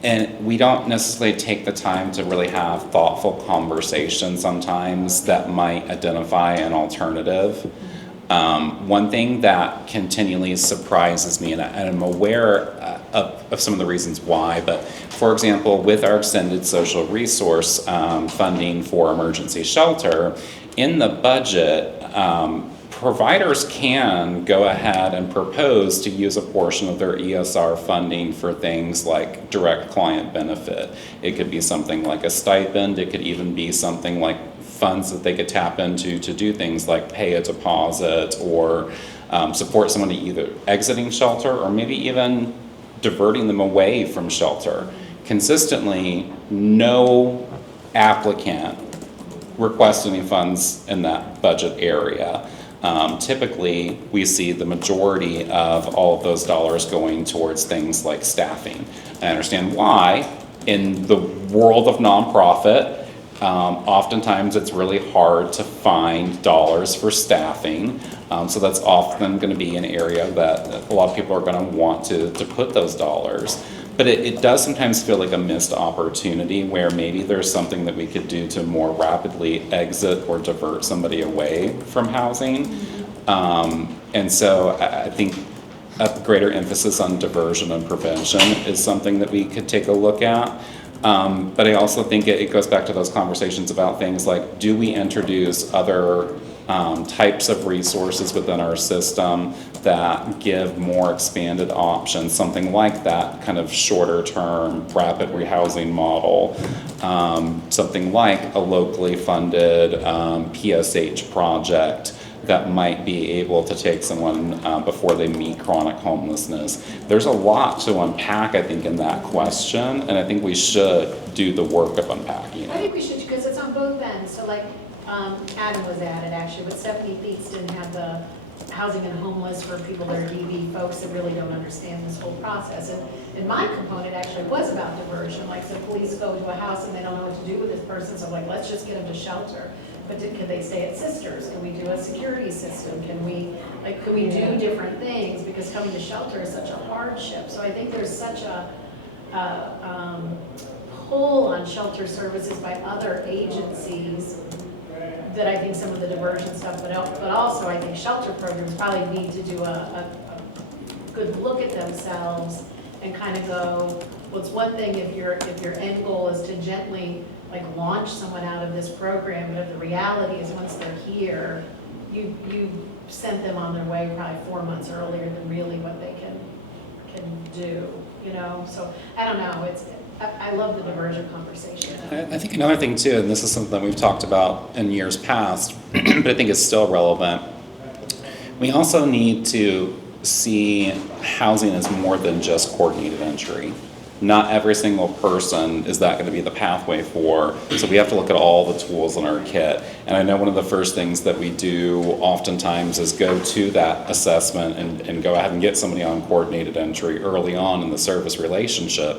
And we don't necessarily take the time to really have thoughtful conversations sometimes that might identify an alternative. One thing that continually surprises me, and I'm aware of some of the reasons why, but for example, with our extended social resource funding for emergency shelter, in the budget, providers can go ahead and propose to use a portion of their ESR funding for things like direct client benefit. It could be something like a stipend, it could even be something like funds that they could tap into to do things like pay a deposit or support someone either exiting shelter or maybe even diverting them away from shelter. Consistently, no applicant requests any funds in that budget area. Typically, we see the majority of all of those dollars going towards things like staffing. I understand why. In the world of nonprofit, oftentimes it's really hard to find dollars for staffing. So that's often going to be an area that a lot of people are going to want to put those dollars. But it does sometimes feel like a missed opportunity where maybe there's something that we could do to more rapidly exit or divert somebody away from housing. And so I think a greater emphasis on diversion and prevention is something that we could take a look at. But I also think it goes back to those conversations about things like, do we introduce other types of resources within our system that give more expanded options, something like that kind of shorter term rapid rehousing model, something like a locally funded PSH project that might be able to take someone before they meet chronic homelessness. There's a lot to unpack, I think, in that question, and I think we should do the work of unpacking it. I think we should, because it's on both ends. So like Adam was at it actually, but Stephanie Thietz didn't have the housing and homeless for people that are DV folks that really don't understand this whole process. And my component actually was about diversion. Like, so police go to a house and they don't know what to do with this person, so I'm like, let's just get them to shelter. But can they stay at Sisters? Can we do a security system? Can we do different things? Because coming to shelter is such a hardship. So I think there's such a pull on shelter services by other agencies that I think some of the diversion stuff, but also I think shelter programs probably need to do a good look at themselves and kind of go, well, it's one thing if your end goal is to gently like launch someone out of this program, but if the reality is once they're here, you sent them on their way probably 4 months earlier than really what they can do, you know? So I don't know, I love the diversion conversation. I think another thing too, and this is something that we've talked about in years past, but I think it's still relevant. We also need to see housing as more than just coordinated entry. Not every single person is that going to be the pathway for, so we have to look at all the tools in our kit. And I know one of the first things that we do oftentimes is go to that assessment and go ahead and get somebody on coordinated entry early on in the service relationship.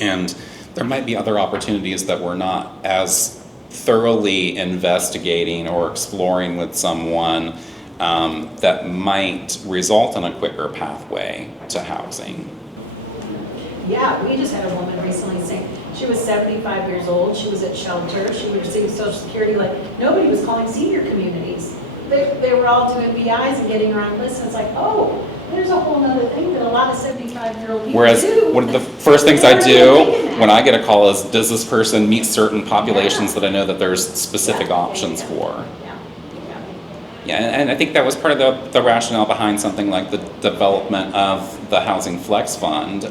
And there might be other opportunities that we're not as thoroughly investigating or exploring with someone that might result in a quicker pathway to housing. Yeah, we just had a woman recently say, she was 75 years old, she was at shelter, she was receiving Social Security, like, nobody was calling senior communities. They were all doing BIs and getting her on lists, and it's like, oh, there's a whole other thing that a lot of 75-year-old people Whereas do. one of the first things I do when I get a call is, does this person meet certain populations that I know that there's specific options for? Yeah, and I think that was part of the rationale behind something like the development of the Housing Flex Fund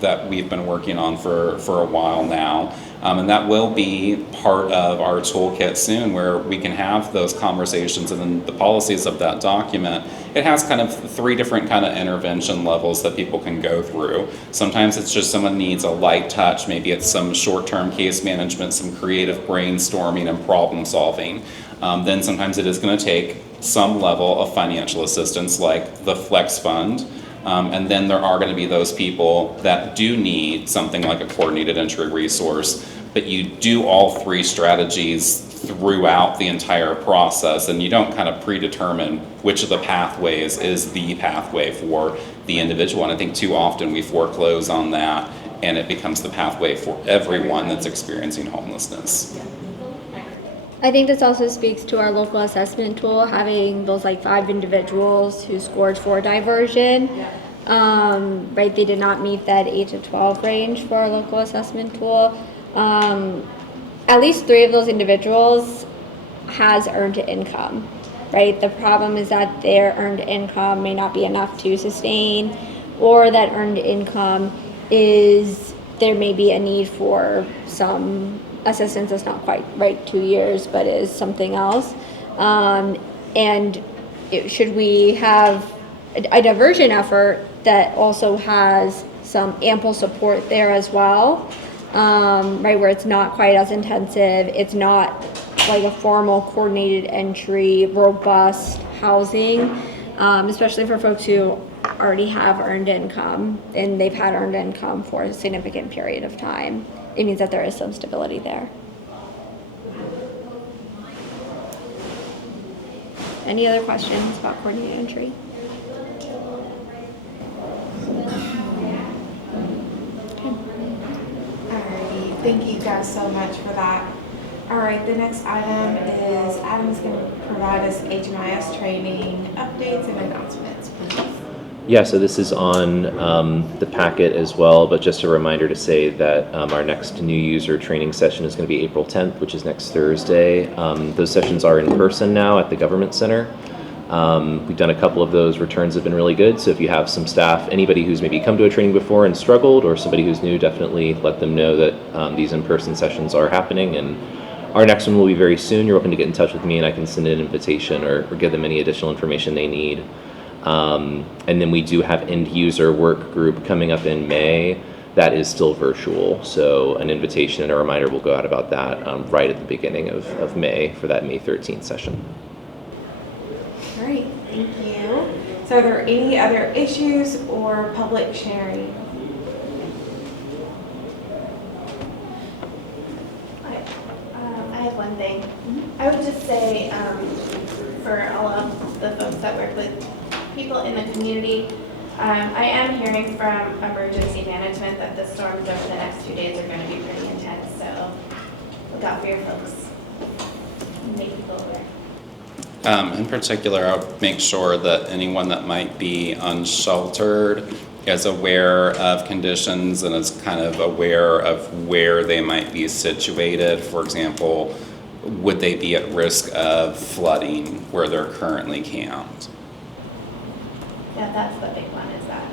that we've been working on for a while now. And that will be part of our toolkit soon, where we can have those conversations, and then the policies of that document. It has kind of 3 different kind of intervention levels that people can go through. Sometimes it's just someone needs a light touch, maybe it's some short-term case management, some creative brainstorming and problem solving. Then sometimes it is going to take some level of financial assistance, like the Flex Fund. And then there are going to be those people that do need something like a coordinated entry resource, but you do all 3 strategies throughout the entire process, and you don't kind of predetermine which of the pathways is the pathway for the individual. And I think too often we foreclose on that, and it becomes the pathway for everyone that's experiencing homelessness. I think this also speaks to our local assessment tool, having those like 5 individuals who scored for diversion. Right, they did not meet that 8 to 12 range for our local assessment tool. At least 3 of those individuals has earned income, right? The problem is that their earned income may not be enough to sustain, or that earned income is, there may be a need for some assistance that's not quite right 2 years, but is something else. Should we have a diversion effort that also has some ample support there as well, right, where it's not quite as intensive, it's not like a formal coordinated entry, robust housing, especially for folks who already have earned income and they've had earned income for a significant period of time. It means that there is some stability there. Any other questions about coordinated entry? Alrighty, thank you guys so much for that. Alright, the next item is Adam's going to provide us HMIS training updates and announcements, please. Yeah, so this is on the packet as well, but just a reminder to say that our next new user training session is going to be April 10th, which is next Thursday. Those sessions are in person now at the Government Center. We've done a couple of those. Returns have been really good, so if you have some staff, anybody who's maybe come to a training before and struggled, or somebody who's new, definitely let them know that these in-person sessions are happening, and our next one will be very soon. You're welcome to get in touch with me and I can send an invitation or give them any additional information they need. And then we do have end user work group coming up in May. That is still virtual, so an invitation and a reminder will go out about that right at the beginning of May for that May 13th session. All right, thank you. So are there any other issues or public sharing? I have one thing. I would just say for all of the folks that work with people in the community, I am hearing from emergency management that the storms over the next 2 days are going to be pretty intense, so look out for your folks and make people aware. In particular, I would make sure that anyone that might be unsheltered is aware of conditions and is kind of aware of where they might be situated. For example, would they be at risk of flooding where they're currently camped? Yeah, that's the big one, is that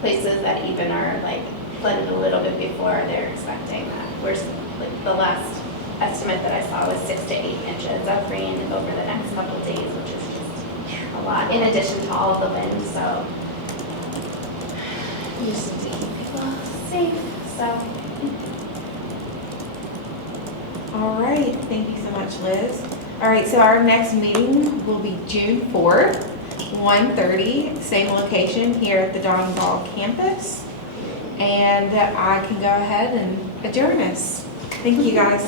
places that even are like flooded a little bit before they're expecting that. Where's like the last estimate that I saw was 6 to 8 inches of rain over the next couple of days, which is just a lot, in addition to all of the wind, so you just need to keep people safe, so. All right, thank you so much, Liz. All right, so our next meeting will be June 4th, 1:30, same location here at the Donnyball campus. And I can go ahead and adjourn us. Thank you, guys.